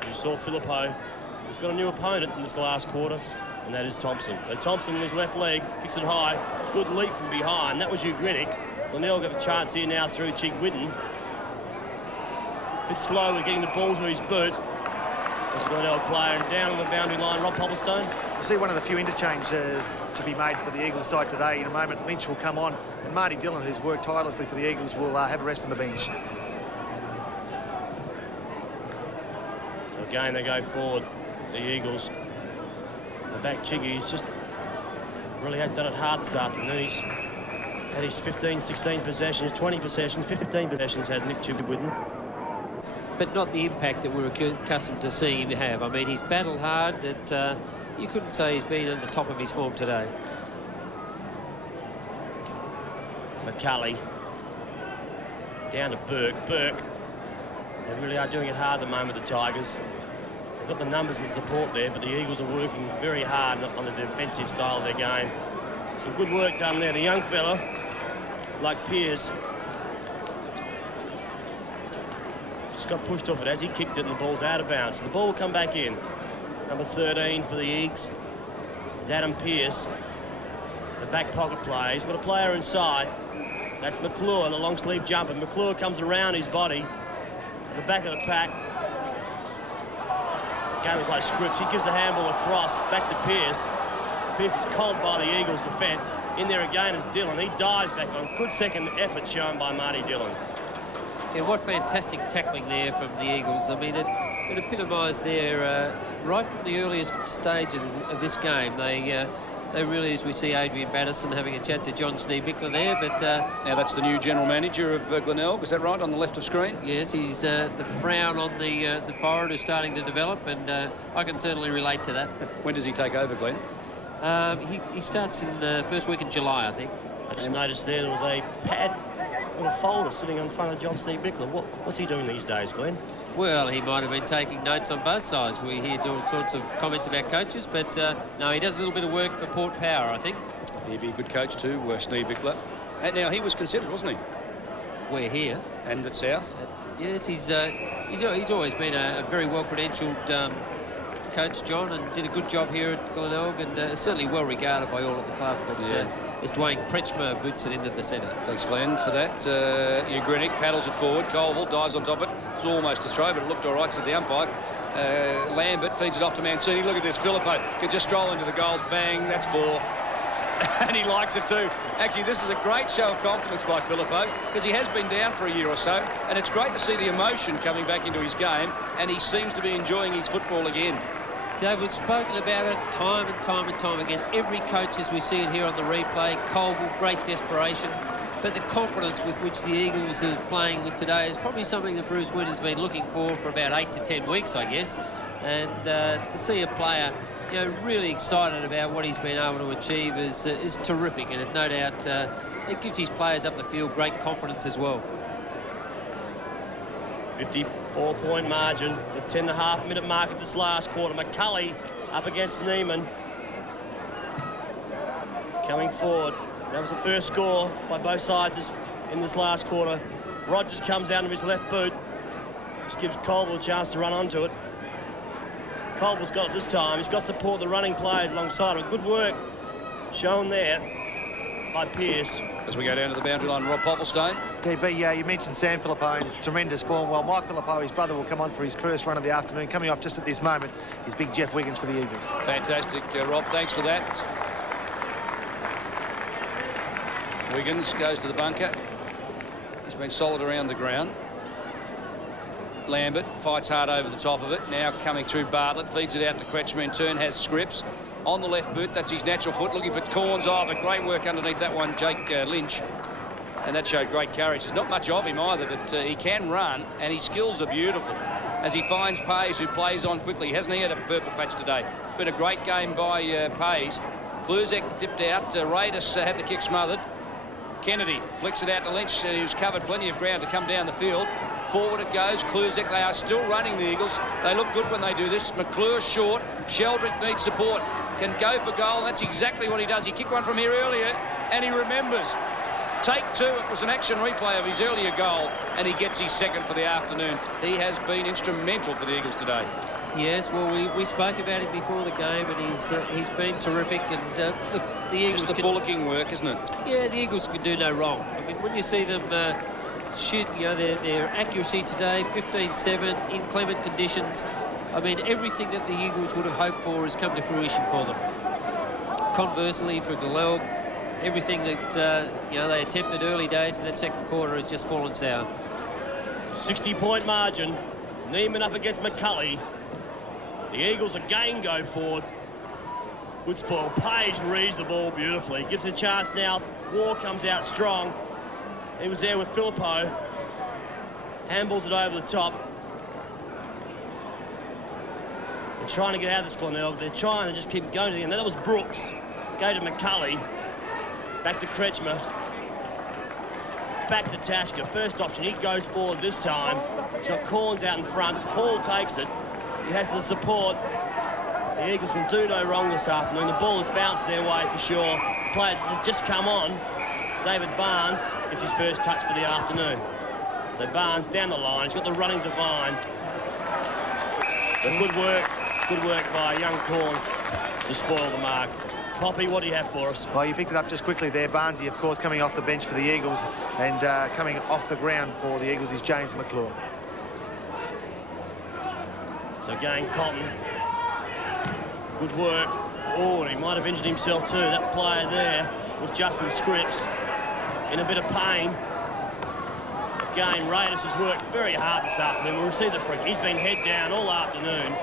You saw Filippo, who's got a new opponent in this last quarter, and that is Thompson. So Thompson with his left leg, kicks it high. Good leap from behind. That was Ugrinnik. Glenelg got a chance here now through Chick Whitten. Bit slow with getting the ball to his boot. That's a Glenelg player, and down on the boundary line, Rob Popplestone. We'll see one of the few interchanges to be made for the Eagles side today. In a moment, Lynch will come on, and Marty Dillon, who's worked tirelessly for the Eagles, will have a rest on the bench. So again, they go forward, the Eagles. The back Chiggy, he's just really has done it hard this afternoon. He's had his 15, 16 possessions, 20 possessions, 15 possessions had Nick Whitten. But not the impact that we're accustomed to seeing him have. I mean, he's battled hard. That you couldn't say he's been at the top of his form today. McCulley down to Burke. Burke, they really are doing it hard at the moment, the Tigers. They've got the numbers and support there, but the Eagles are working very hard on the defensive style of their game. Some good work done there. The young fella, like Pearce, just got pushed off it as he kicked it, and the ball's out of bounds. So the ball will come back in. Number 13 for the Eagles is Adam Pearce. The back pocket play. He's got a player inside. That's McClure, the long sleeve jumper. McClure comes around his body at the back of the pack. The game is like scripts. He gives the handball across back to Pearce. Pearce is collared by the Eagles defence. In there again is Dillon. He dives back on. Good second effort shown by Marty Dillon. Yeah, what fantastic tackling there from the Eagles. I mean, it epitomised their right from the earliest stages of this game. They really, as we see Adrian Battison having a chat to John Sneebickler there, but now that's the new general manager of Glenelg, is that right, on the left of screen? Yes, he's the frown on the forehead is starting to develop, and I can certainly relate to that. When does he take over, Glenn? He starts in the first week in July, I think. I just noticed there was a pad, little folder sitting in front of John Sneebickler. What's he doing these days, Glenn? Well, he might have been taking notes on both sides. We hear all sorts of comments about coaches, but no, he does a little bit of work for Port Power, I think. He'd be a good coach too, Sneebickler. And now, he was considered, wasn't he? We're here. And at South? Yes, he's always been a very well-credentialed coach, John, and did a good job here at Glenelg, and certainly well regarded by all at the club. But as Dwayne Kretschmer boots it into the centre. Thanks, Glenn, for that. Ugrinnik paddles it forward. Colville dives on top of it. It was almost a throw, but it looked all right, said the umpire. Lambert feeds it off to Mancini. Look at this. Filippo can just stroll into the goals. Bang, that's 4. And he likes it too. Actually, this is a great show of confidence by Filippo, because he has been down for a year or so, and it's great to see the emotion coming back into his game, and he seems to be enjoying his football again. Dave, we've spoken about it time and time and time again. Every coach, as we see it here on the replay, Colville, great desperation. But the confidence with which the Eagles are playing with today is probably something that Bruce Witt has been looking for about 8 to 10 weeks, I guess. And to see a player, you know, really excited about what he's been able to achieve is terrific. And no doubt it gives his players up the field great confidence as well. 54-point margin, the 10.5-minute mark of this last quarter. McCulley up against Neiman. Coming forward. That was the first score by both sides in this last quarter. Rogers comes out of his left boot. Just gives Colville a chance to run onto it. Colville's got it this time. He's got support the running players alongside him. Good work shown there by Pearce. As we go down to the boundary line, Rob Popplestone. DB, you mentioned Sam Philippou in tremendous form. Well, Mike Philippou, his brother, will come on for his first run of the afternoon. Coming off just at this moment is big Jeff Wiggins for the Eagles. Fantastic, Rob. Thanks for that. Wiggins goes to the bunker. He's been solid around the ground. Lambert fights hard over the top of it. Now coming through Bartlett, feeds it out to Kretschmer. In turn has Scripps on the left boot. That's his natural foot, looking for Corns. Oh, but great work underneath that one, Jake Lynch. And that showed great courage. There's not much of him either, but he can run, and his skills are beautiful as he finds Pays, who plays on quickly. Hasn't he had a purple patch today? Been a great game by Pays. Kluzek dipped out. Raidis had the kick smothered. Kennedy flicks it out to Lynch, who's covered plenty of ground to come down the field. Forward it goes. Kluzek, they are still running, the Eagles. They look good when they do this. McClure short. Sheldrick needs support. Can go for goal. That's exactly what he does. He kicked one from here earlier, and he remembers. Take two. It was an action replay of his earlier goal, and he gets his second for the afternoon. He has been instrumental for the Eagles today. Yes, well, we spoke about him before the game, and he's been terrific. And look, the Eagles just the bullocking work, isn't it? Yeah, the Eagles can do no wrong. I mean, when you see them shoot, you know, their accuracy today, 15-7, inclement conditions. I mean, everything that the Eagles would have hoped for has come to fruition for them. Conversely, for Glenelg, everything that you know, they attempted early days in that second quarter has just fallen sour. 60-point margin. Neiman up against McCulley. The Eagles again go forward. Good spoil. Page reads the ball beautifully. Gives it a chance now. War comes out strong. He was there with Philippou. Handballs it over the top. They're trying to get out of this Glenelg. They're trying to just keep going to the end. That was Brooks. Go to McCulley. Back to Kretschmer. Back to Tasker. First option. He goes forward this time. He's got Corns out in front. Hall takes it. He has the support. The Eagles can do no wrong this afternoon. The ball has bounced their way for sure. Players have just come on. David Barnes gets his first touch for the afternoon. So Barnes down the line. He's got the running Divine. But good work by young Corns to spoil the mark. Poppy, what do you have for us? Well, you picked it up just quickly there. Barnesy, of course, coming off the bench for the Eagles, and coming off the ground for the Eagles is James McClure. So again, Cotton. Good work. Oh, and he might have injured himself too. That player there was Justin Scripps in a bit of pain. Again, Raidis has worked very hard this afternoon. We'll receive the free. He's been head down all afternoon.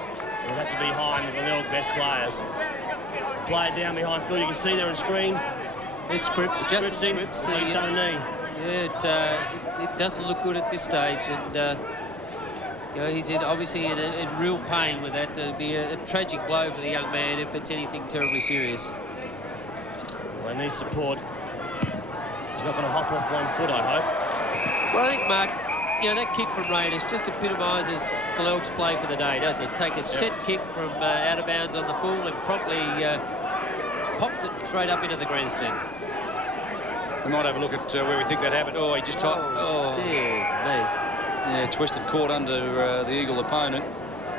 He'll have to be behind the Glenelg best players. Player down behind Phil. You can see there on screen. There's Scripps. Justin Scripps. He's done a knee. Yeah, it doesn't look good at this stage, and you know, he's obviously in real pain with that. It'd be a tragic blow for the young man if it's anything terribly serious. Well, they need support. He's not going to hop off 1 foot, I hope. Well, I think, Mark, you know, that kick from Raiders just epitomises Glenelg's play for the day, doesn't it? Take a set kick from out of bounds on the full and promptly popped it straight up into the grandstand. We might have a look at where we think that happened. Oh, he just dear me. Yeah, twisted caught under the Eagle opponent,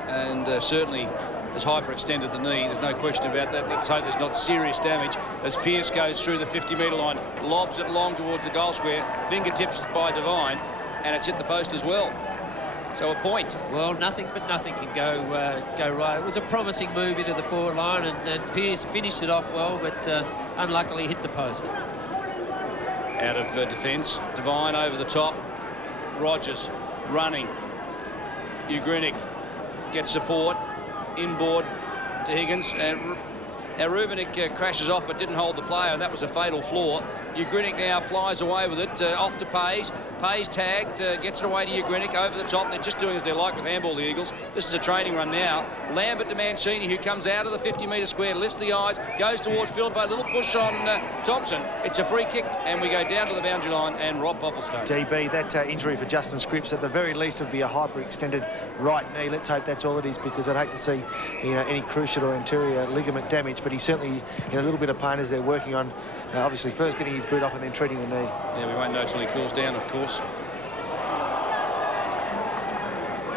and certainly has hyperextended the knee. There's no question about that. Let's hope there's not serious damage as Pearce goes through the 50-metre line, lobs it long towards the goal square, fingertips it by Divine, and it's hit the post as well. So a point. Well, nothing but nothing can go right. It was a promising move into the forward line, and Pearce finished it off well, but unluckily hit the post. Out of defence, Divine over the top. Rogers running. Ugrinik gets support. Inboard to Higgins. And now Rubenik crashes off but didn't hold the player, and that was a fatal flaw. Ugrinik now flies away with it, off to Pays. Pays tagged, gets it away to Ugrinik over the top. They're just doing as they like with handball, the Eagles. This is a training run now. Lambert to Mancini, who comes out of the 50-metre square, lifts the eyes, goes towards Philippou. A little push on Thompson. It's a free kick, and we go down to the boundary line, and Rob Popplestone. DB, that injury for Justin Scripps, at the very least, would be a hyperextended right knee. Let's hope that's all it is, because I'd hate to see, you know, any cruciate or anterior ligament damage, but he's certainly in a little bit of pain as they're working on obviously first getting his boot off and then treating the knee. Yeah, we won't know till he cools down, of course.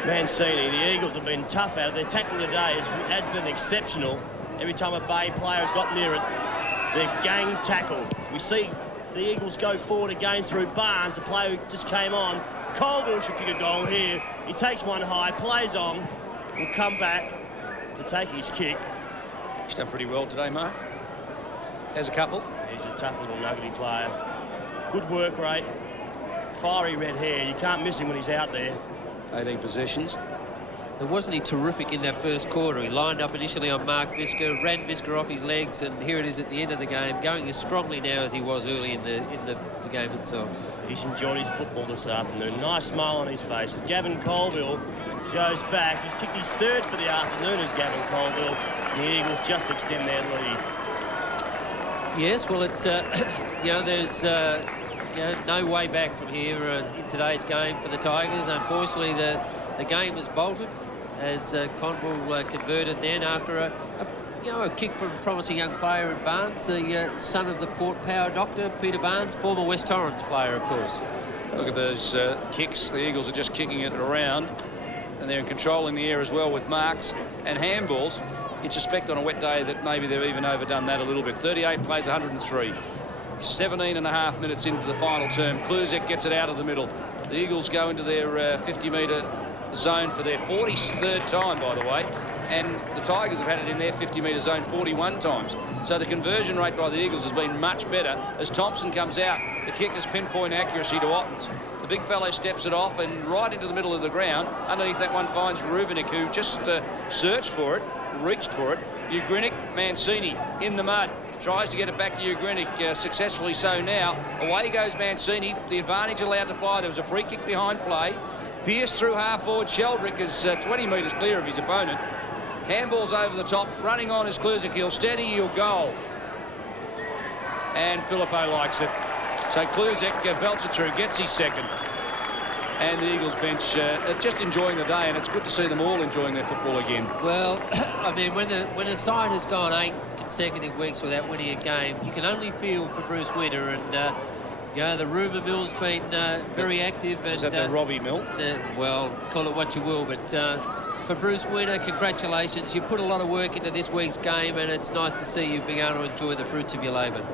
Mancini, the Eagles have been tough at it. Their tackling today has been exceptional. Every time a Bay player has got near it, they're gang tackled. We see the Eagles go forward again through Barnes, the player who just came on. Colville should kick a goal here. He takes one high, plays on, will come back to take his kick. He's done pretty well today, Mark. Has a couple. He's a tough little nuggety player. Good work rate. Fiery red hair. You can't miss him when he's out there. 18 possessions. And wasn't he terrific in that first quarter? He lined up initially on Mark Visca, ran Visca off his legs, and here it is at the end of the game, going as strongly now as he was early in the game itself. He's enjoyed his football this afternoon. Nice smile on his face. As Gavin Colville goes back, he's kicked his third for the afternoon as Gavin Colville. The Eagles just extend their lead. Yes, well, there's no way back from here in today's game for the Tigers. Unfortunately, the game was bolted as Conville converted then after a kick from a promising young player in Barnes, the son of the Port Power doctor, Peter Barnes, former West Torrens player, of course. Look at those kicks. The Eagles are just kicking it around, and they're in control in the air as well with marks and handballs. You'd suspect on a wet day that maybe they've even overdone that a little bit. 38 plays 103. 17 and a half minutes into the final term. Kluzek gets it out of the middle. The Eagles go into their 50-metre zone for their 43rd time, by the way, and the Tigers have had it in their 50-metre zone 41 times. So the conversion rate by the Eagles has been much better. As Thompson comes out, the kick is pinpoint accuracy to Ottens. The big fellow steps it off and right into the middle of the ground. Underneath that one finds Rubenik, who just searched for it, reached for it. Ugrinik, Mancini in the mud. Tries to get it back to Ugrinik, successfully so now. Away goes Mancini. The advantage allowed to fly. There was a free kick behind play. Pierced through half forward. Sheldrick is 20 metres clear of his opponent. Handball's over the top. Running on is Kluzek. He'll steady, he'll goal. And Filippo likes it. So Kluzek belts it through, gets his second. And the Eagles bench just enjoying the day, and it's good to see them all enjoying their football again. Well, I mean, when a side has gone 8 consecutive weeks without winning a game, you can only feel for Bruce Winter, and the rumour mill's been very active. And, is that the Robbie mill? Well, call it what you will, but for Bruce Winter, congratulations. You put a lot of work into this week's game, and it's nice to see you being able to enjoy the fruits of your labour.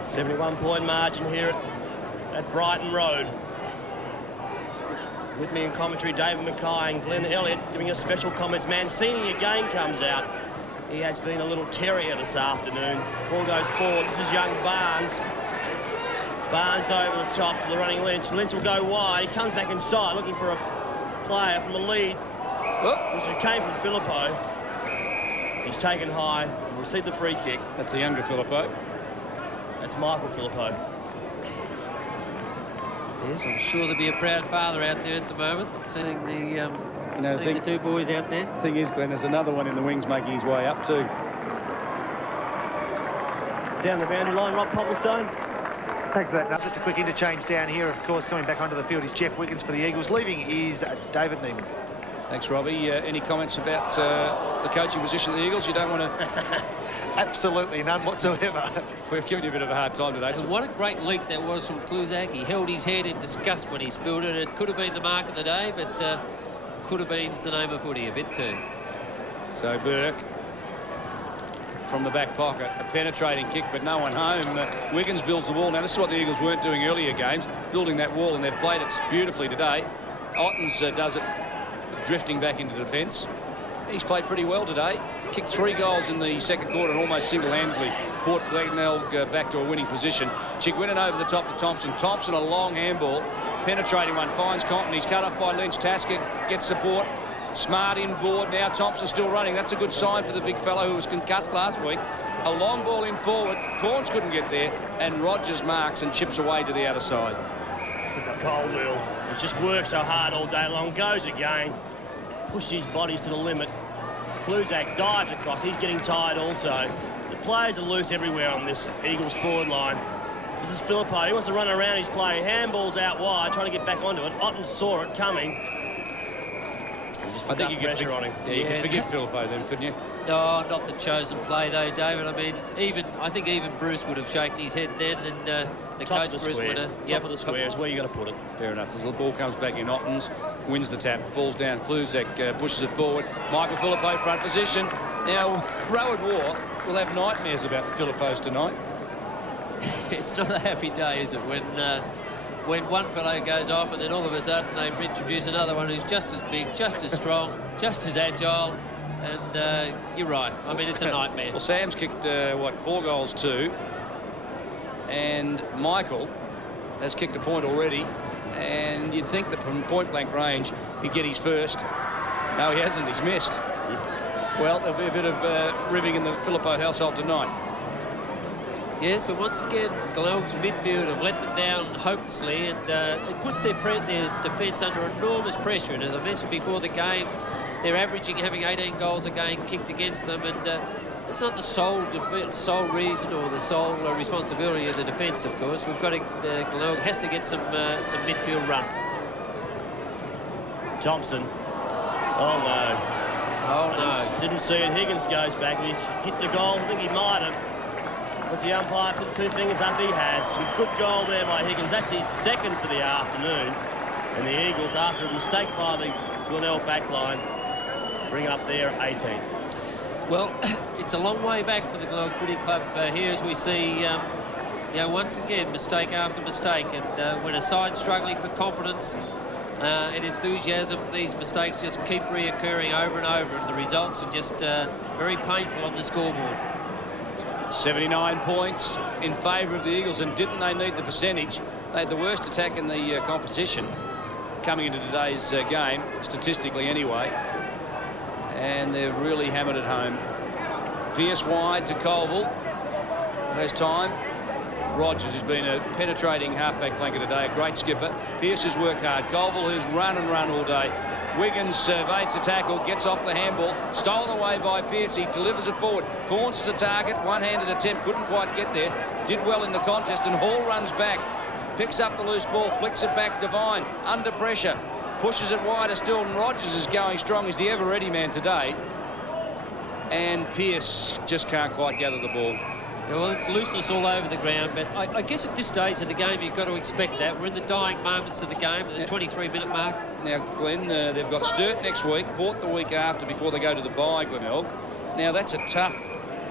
.71 margin here at Brighton Road. With me in commentary, David Mackay and Glenn Elliott giving us special comments. Mancini again comes out. He has been a little terrier this afternoon. Ball goes forward. This is young Barnes. Barnes over the top to the running Lynch. Lynch will go wide. He comes back inside looking for a player from the lead, which came from Filippo. He's taken high and received the free kick. That's the younger Filippo. That's Michael Filippo. Yes, I'm sure there'll be a proud father out there at the moment, seeing the two boys out there. The thing is, Glenn, there's another one in the wings making his way up too. Down the boundary line, Rob Popplestone. Thanks for that. Now, just a quick interchange down here, of course, coming back onto the field is Jeff Wiggins for the Eagles. Leaving is David Neiman. Thanks, Robbie. Any comments about the coaching position of the Eagles? You don't want to... Absolutely none whatsoever. We've given you a bit of a hard time today. And what a great leak that was from Kluzak. He held his head in disgust when he spilled it. It could have been the mark of the day, but could have been the name of footy a bit too. So Burke from the back pocket, a penetrating kick, but no one home. Wiggins builds the wall. Now, this is what the Eagles weren't doing earlier games, building that wall, and they've played it beautifully today. Ottens does it, drifting back into defence. He's played pretty well today. He's kicked 3 goals in the second quarter and almost single-handedly brought Glenelg back to a winning position. Chigwinin over the top to Thompson. Thompson, a long handball, penetrating one, finds Compton. He's cut off by Lynch. Tasker gets support. Smart inboard. Now Thompson still running. That's a good sign for the big fellow who was concussed last week. A long ball in forward. Corns couldn't get there, and Rogers marks and chips away to the outer side. Colville, he just worked so hard all day long, goes again. Pushes his bodies to the limit. Kluzak dives across. He's getting tired also. The players are loose everywhere on this Eagles forward line. This is Filippo. He wants to run around his play. Handball's out wide, trying to get back onto it. Otten saw it coming. He just put that pressure on him. Yeah, you can forgive Filippo then, couldn't you? No, not the chosen play though, David. I mean, I think even Bruce would have shaken his head then, and the Top coach of the Bruce square. would have. Top of the square is where you got to put it. Fair enough. As the ball comes back in, Ottens wins the tap, falls down. Kluzek pushes it forward. Michael Philippou front position. Now, Rowan War will have nightmares about the Philippous tonight. It's not a happy day, is it, when one fellow goes off and then all of a sudden they introduce another one who's just as big, just as strong, just as agile. And you're right. I mean, it's a nightmare. Well, Sam's kicked, 4 goals too. And Michael has kicked a point already. And you'd think that from point-blank range, he'd get his first. No, he hasn't. He's missed. Well, there'll be a bit of ribbing in the Philippou household tonight. Yes, but once again, Glenelg's midfield have let them down hopelessly, and it puts their defence under enormous pressure. And as I mentioned before the game, they're averaging having 18 goals a game kicked against them, and it's not the sole reason or the sole responsibility of the defence, of course. We've got to, Glenelg has to get some midfield run. Thompson. Oh, no. Oh, no. Didn't see it. Higgins goes back. He hit the goal. I think he might have. What's the umpire put 2 fingers up? He has. Some good goal there by Higgins. That's his second for the afternoon. And the Eagles, after a mistake by the Glenelg backline, bring up their 18th. Well, it's a long way back for the Glenelg Footy Club here, as we see, once again, mistake after mistake. And when a side's struggling for confidence and enthusiasm, these mistakes just keep reoccurring over and over, and the results are just very painful on the scoreboard. 79 points in favour of the Eagles, and didn't they need the percentage? They had the worst attack in the competition coming into today's game, statistically anyway, and they've really hammered it home. Pearce wide to Colville. Has time. Rogers has been a penetrating halfback flanker today, a great skipper. Pearce has worked hard. Colville has run and run all day. Wiggins surveys the tackle, gets off the handball, stolen away by Pearce. He delivers it forward. Corns is the target, one-handed attempt, couldn't quite get there. Did well in the contest, and Hall runs back, picks up the loose ball, flicks it back. Devine under pressure, pushes it wider still, and Rogers is going strong. He's the ever-ready man today, and Pearce just can't quite gather the ball. Yeah, well, it's looseness all over the ground, but I guess at this stage of the game you've got to expect that. We're in the dying moments of the game at the 23-minute mark. Now, Glenn, they've got Sturt next week, Port the week after before they go to the bye, Glenelg. Now, that's a tough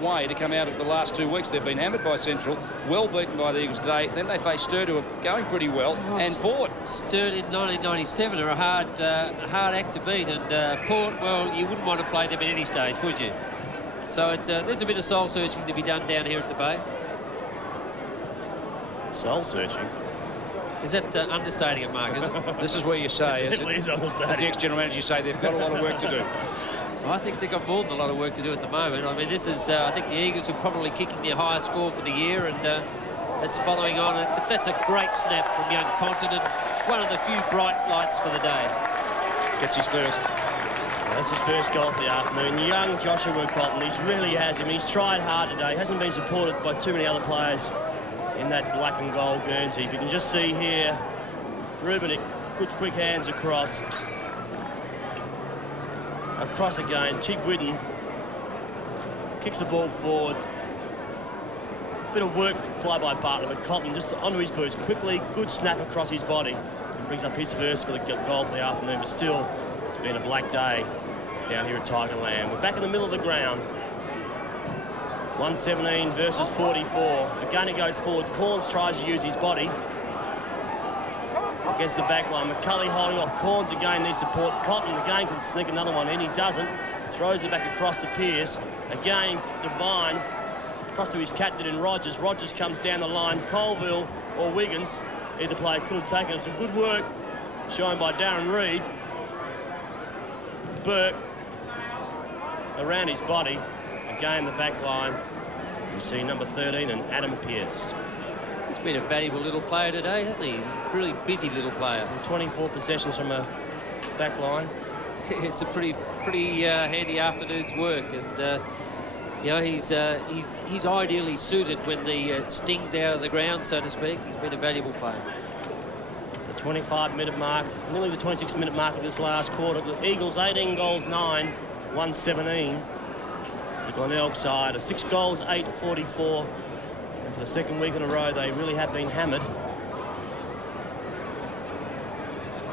way to come out of the last 2 weeks. They've been hammered by Central, well beaten by the Eagles today. Then they face Sturt, who are going pretty well, and Port. Sturt in 1997 are a hard act to beat, and Port, well, you wouldn't want to play them at any stage, would you? So there's a bit of soul-searching to be done down here at the Bay. Soul-searching? Is that understating it, Mark, is it? This is where you say, it definitely is understating. As the ex-general manager, you say they've got a lot of work to do. I think they've got more than a lot of work to do at the moment. I mean, this is, I think the Eagles are probably kicking their highest score for the year, and it's following on. But that's a great snap from young Continent. One of the few bright lights for the day. Gets his first. That's his first goal for the afternoon. Young Joshua Cotton, he really has him. He's tried hard today. Hasn't been supported by too many other players in that black and gold Guernsey. You can just see here, Ruben, good quick hands across. Across again, Chick Whitten kicks the ball forward. Bit of work applied by Bartlett, but Cotton just onto his boots quickly. Good snap across his body. And brings up his first for the goal for the afternoon, but still, it's been a black day down here at Tigerland. We're back in the middle of the ground. 117 versus 44. Again, he goes forward. Corns tries to use his body against the back line. McCulley holding off. Corns again needs support. Cotton again can sneak another one in. He doesn't. Throws it back across to Pearce. Again, Devine across to his captain in Rogers. Rogers comes down the line. Colville or Wiggins, either player could have taken it. Some good work shown by Darren Reid. Burke around his body. Again, the back line. You see number 13 and Adam Pearce. He's been a valuable little player today, hasn't he? Really busy little player. 24 possessions from a back line. It's a pretty handy afternoon's work, and you know, he's ideally suited when the sting's out of the ground, so to speak. He's been a valuable player. The 25-minute mark, nearly the 26-minute mark of this last quarter. The Eagles 18 goals 9, 117. The Glenelg side are 6 goals, 8-44. And for the second week in a row, they really have been hammered.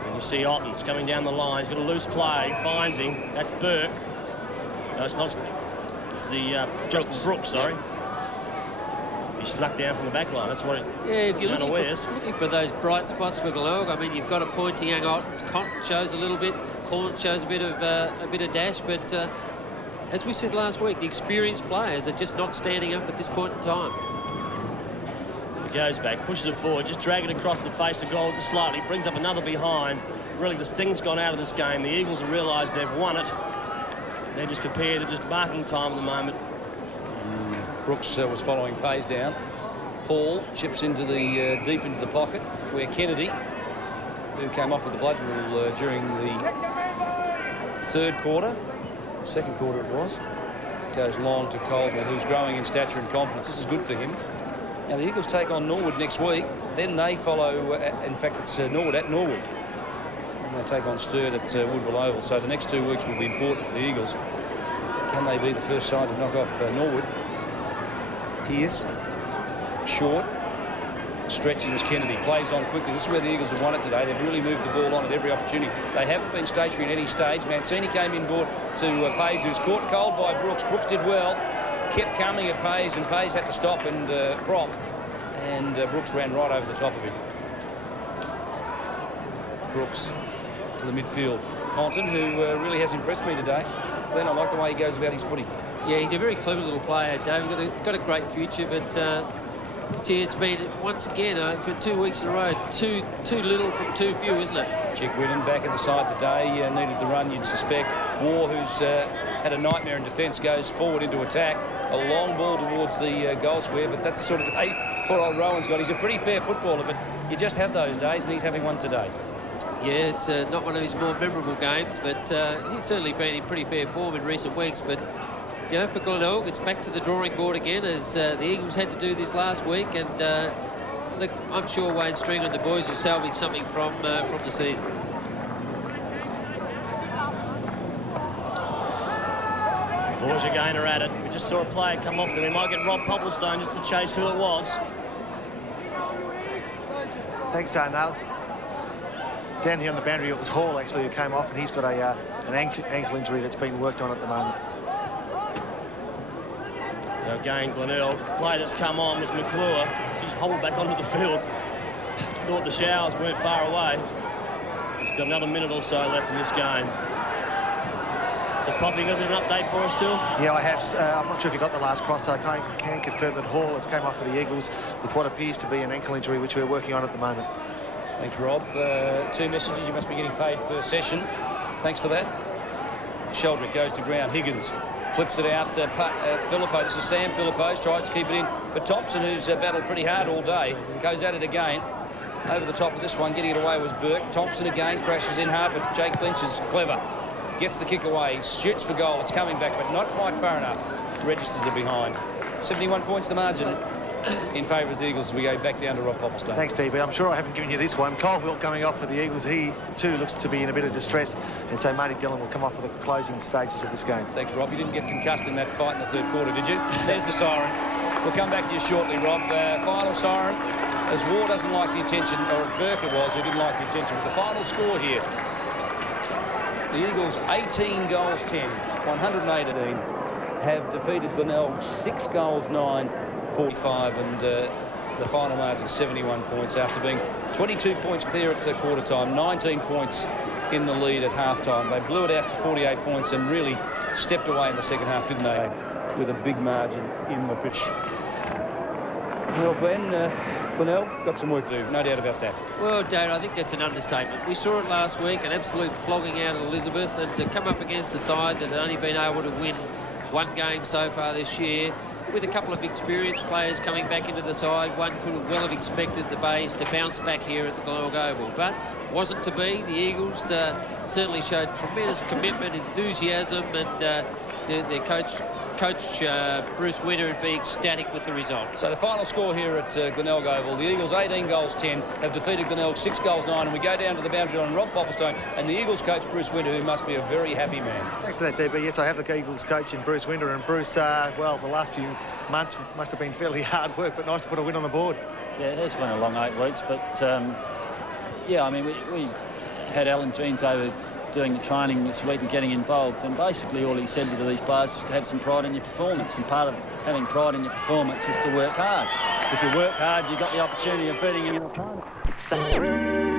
And you see Ottens coming down the line. He's got a loose play, finds him. That's Burke. No, it's not. It's the Justin Brooks, sorry. He snuck down from the back line. That's what it if you're looking for those bright spots for Glenelg, I mean, you've got to point to young Ottens. Cont shows a little bit. Corn shows a bit of dash, but as we said last week, the experienced players are just not standing up at this point in time. He goes back, pushes it forward, just drag it across the face of goal just slightly, brings up another behind. Really, the sting's gone out of this game. The Eagles have realised they've won it. They're just prepared. They're just marking time at the moment. Brooks was following Pays down. Hall chips into the deep into the pocket, where Kennedy, who came off with the blood rule during the third quarter, second quarter it was, goes long to Caldwell, who's growing in stature and confidence. This is good for him. Now the Eagles take on Norwood next week. Then they follow, in fact it's Norwood at Norwood. And they take on Sturt at Woodville Oval. So the next 2 weeks will be important for the Eagles. Can they be the first side to knock off Norwood? Pearce, short, stretching was Kennedy, plays on quickly. This is where the Eagles have won it today. They've really moved the ball on at every opportunity. They haven't been stationary at any stage. Mancini came in board to Pays, who's caught cold by Brooks. Brooks did well, kept coming at Pays, and Pays had to stop and prop, and Brooks ran right over the top of him. Brooks to the midfield. Compton, who really has impressed me today. Then I like the way he goes about his footy. Yeah, he's a very clever little player, David. Got a great future, but gee, it's been once again for 2 weeks in a row, too little from too few, isn't it? Chick Whitten back at the side today. Needed the run, you'd suspect. War, who's had a nightmare in defence, goes forward into attack. A long ball towards the goal square, but that's the sort of day poor old Rowan's got. He's a pretty fair footballer, but you just have those days, and he's having one today. Yeah, it's not one of his more memorable games, but he's certainly been in pretty fair form in recent weeks. But you know, for Glenelg, it's back to the drawing board again, as the Eagles had to do this last week, and look, I'm sure Wayne Stringer and the boys will salvage something from the season. Boys again are at it. We just saw a player come off them. We might get Rob Popplestone just to chase who it was. Thanks, Nails. Down here on the boundary, it was Hall actually who came off, and he's got an ankle injury that's being worked on at the moment. Now again, Glenelg. The play that's come on was McClure. He's hobbled back onto the field. Thought the showers weren't far away. He's got another minute or so left in this game. So, Poppy, you got an update for us still? Yeah, I have. I'm not sure if you got the last cross, so I can confirm that Hall has come off for the Eagles with what appears to be an ankle injury, which we're working on at the moment. Thanks, Rob. 2 messages. You must be getting paid per session. Thanks for that. Sheldrick goes to ground. Higgins flips it out. Philippou. This is Sam Philippou. Tries to keep it in. But Thompson, who's battled pretty hard all day, goes at it again. Over the top of this one, getting it away was Burke. Thompson again crashes in hard, but Jake Lynch is clever. Gets the kick away. Shoots for goal. It's coming back, but not quite far enough. Registers are behind. 71 points the margin in favour of the Eagles as we go back down to Rob Popplestone. Thanks, DB. I'm sure I haven't given you this one. Caldwell coming off for the Eagles. He, too, looks to be in a bit of distress. And so Marty Dillon will come off for the closing stages of this game. Thanks, Rob. You didn't get concussed in that fight in the third quarter, did you? There's the siren. We'll come back to you shortly, Rob. Final siren, as War doesn't like the attention, or Burke it was who didn't like the attention. But the final score here, the Eagles 18 goals 10, 118, have defeated Glenelg 6 goals 9, 45, and the final margin 71 points after being 22 points clear at quarter time, 19 points in the lead at half time. They blew it out to 48 points and really stepped away in the second half, didn't they? With a big margin in the pitch. Well, Ben, Glenelg got some work to do, no doubt about that. Well, Dave, I think that's an understatement. We saw it last week, an absolute flogging out of Elizabeth, and to come up against a side that had only been able to win one game so far this year, with a couple of experienced players coming back into the side, one could have well have expected the Bays to bounce back here at the Glenelg Oval, but wasn't to be. The Eagles certainly showed tremendous commitment, enthusiasm, and their coach Coach Bruce Winter would be ecstatic with the result. So the final score here at Glenelg Oval, the Eagles 18 goals 10 have defeated Glenelg 6 goals 9, and we go down to the boundary line, Rob Popplestone and the Eagles coach Bruce Winter, who must be a very happy man. Thanks for that, DB. Yes, I have the Eagles coach in Bruce Winter, and Bruce, well, the last few months must have been fairly hard work, but nice to put a win on the board. Yeah, it has been a long 8 weeks, but yeah, I mean, we had Alan Jeans over doing the training this week and getting involved, and basically all he said to these players was to have some pride in your performance, and part of having pride in your performance is to work hard. If you work hard, you've got the opportunity of beating your opponent.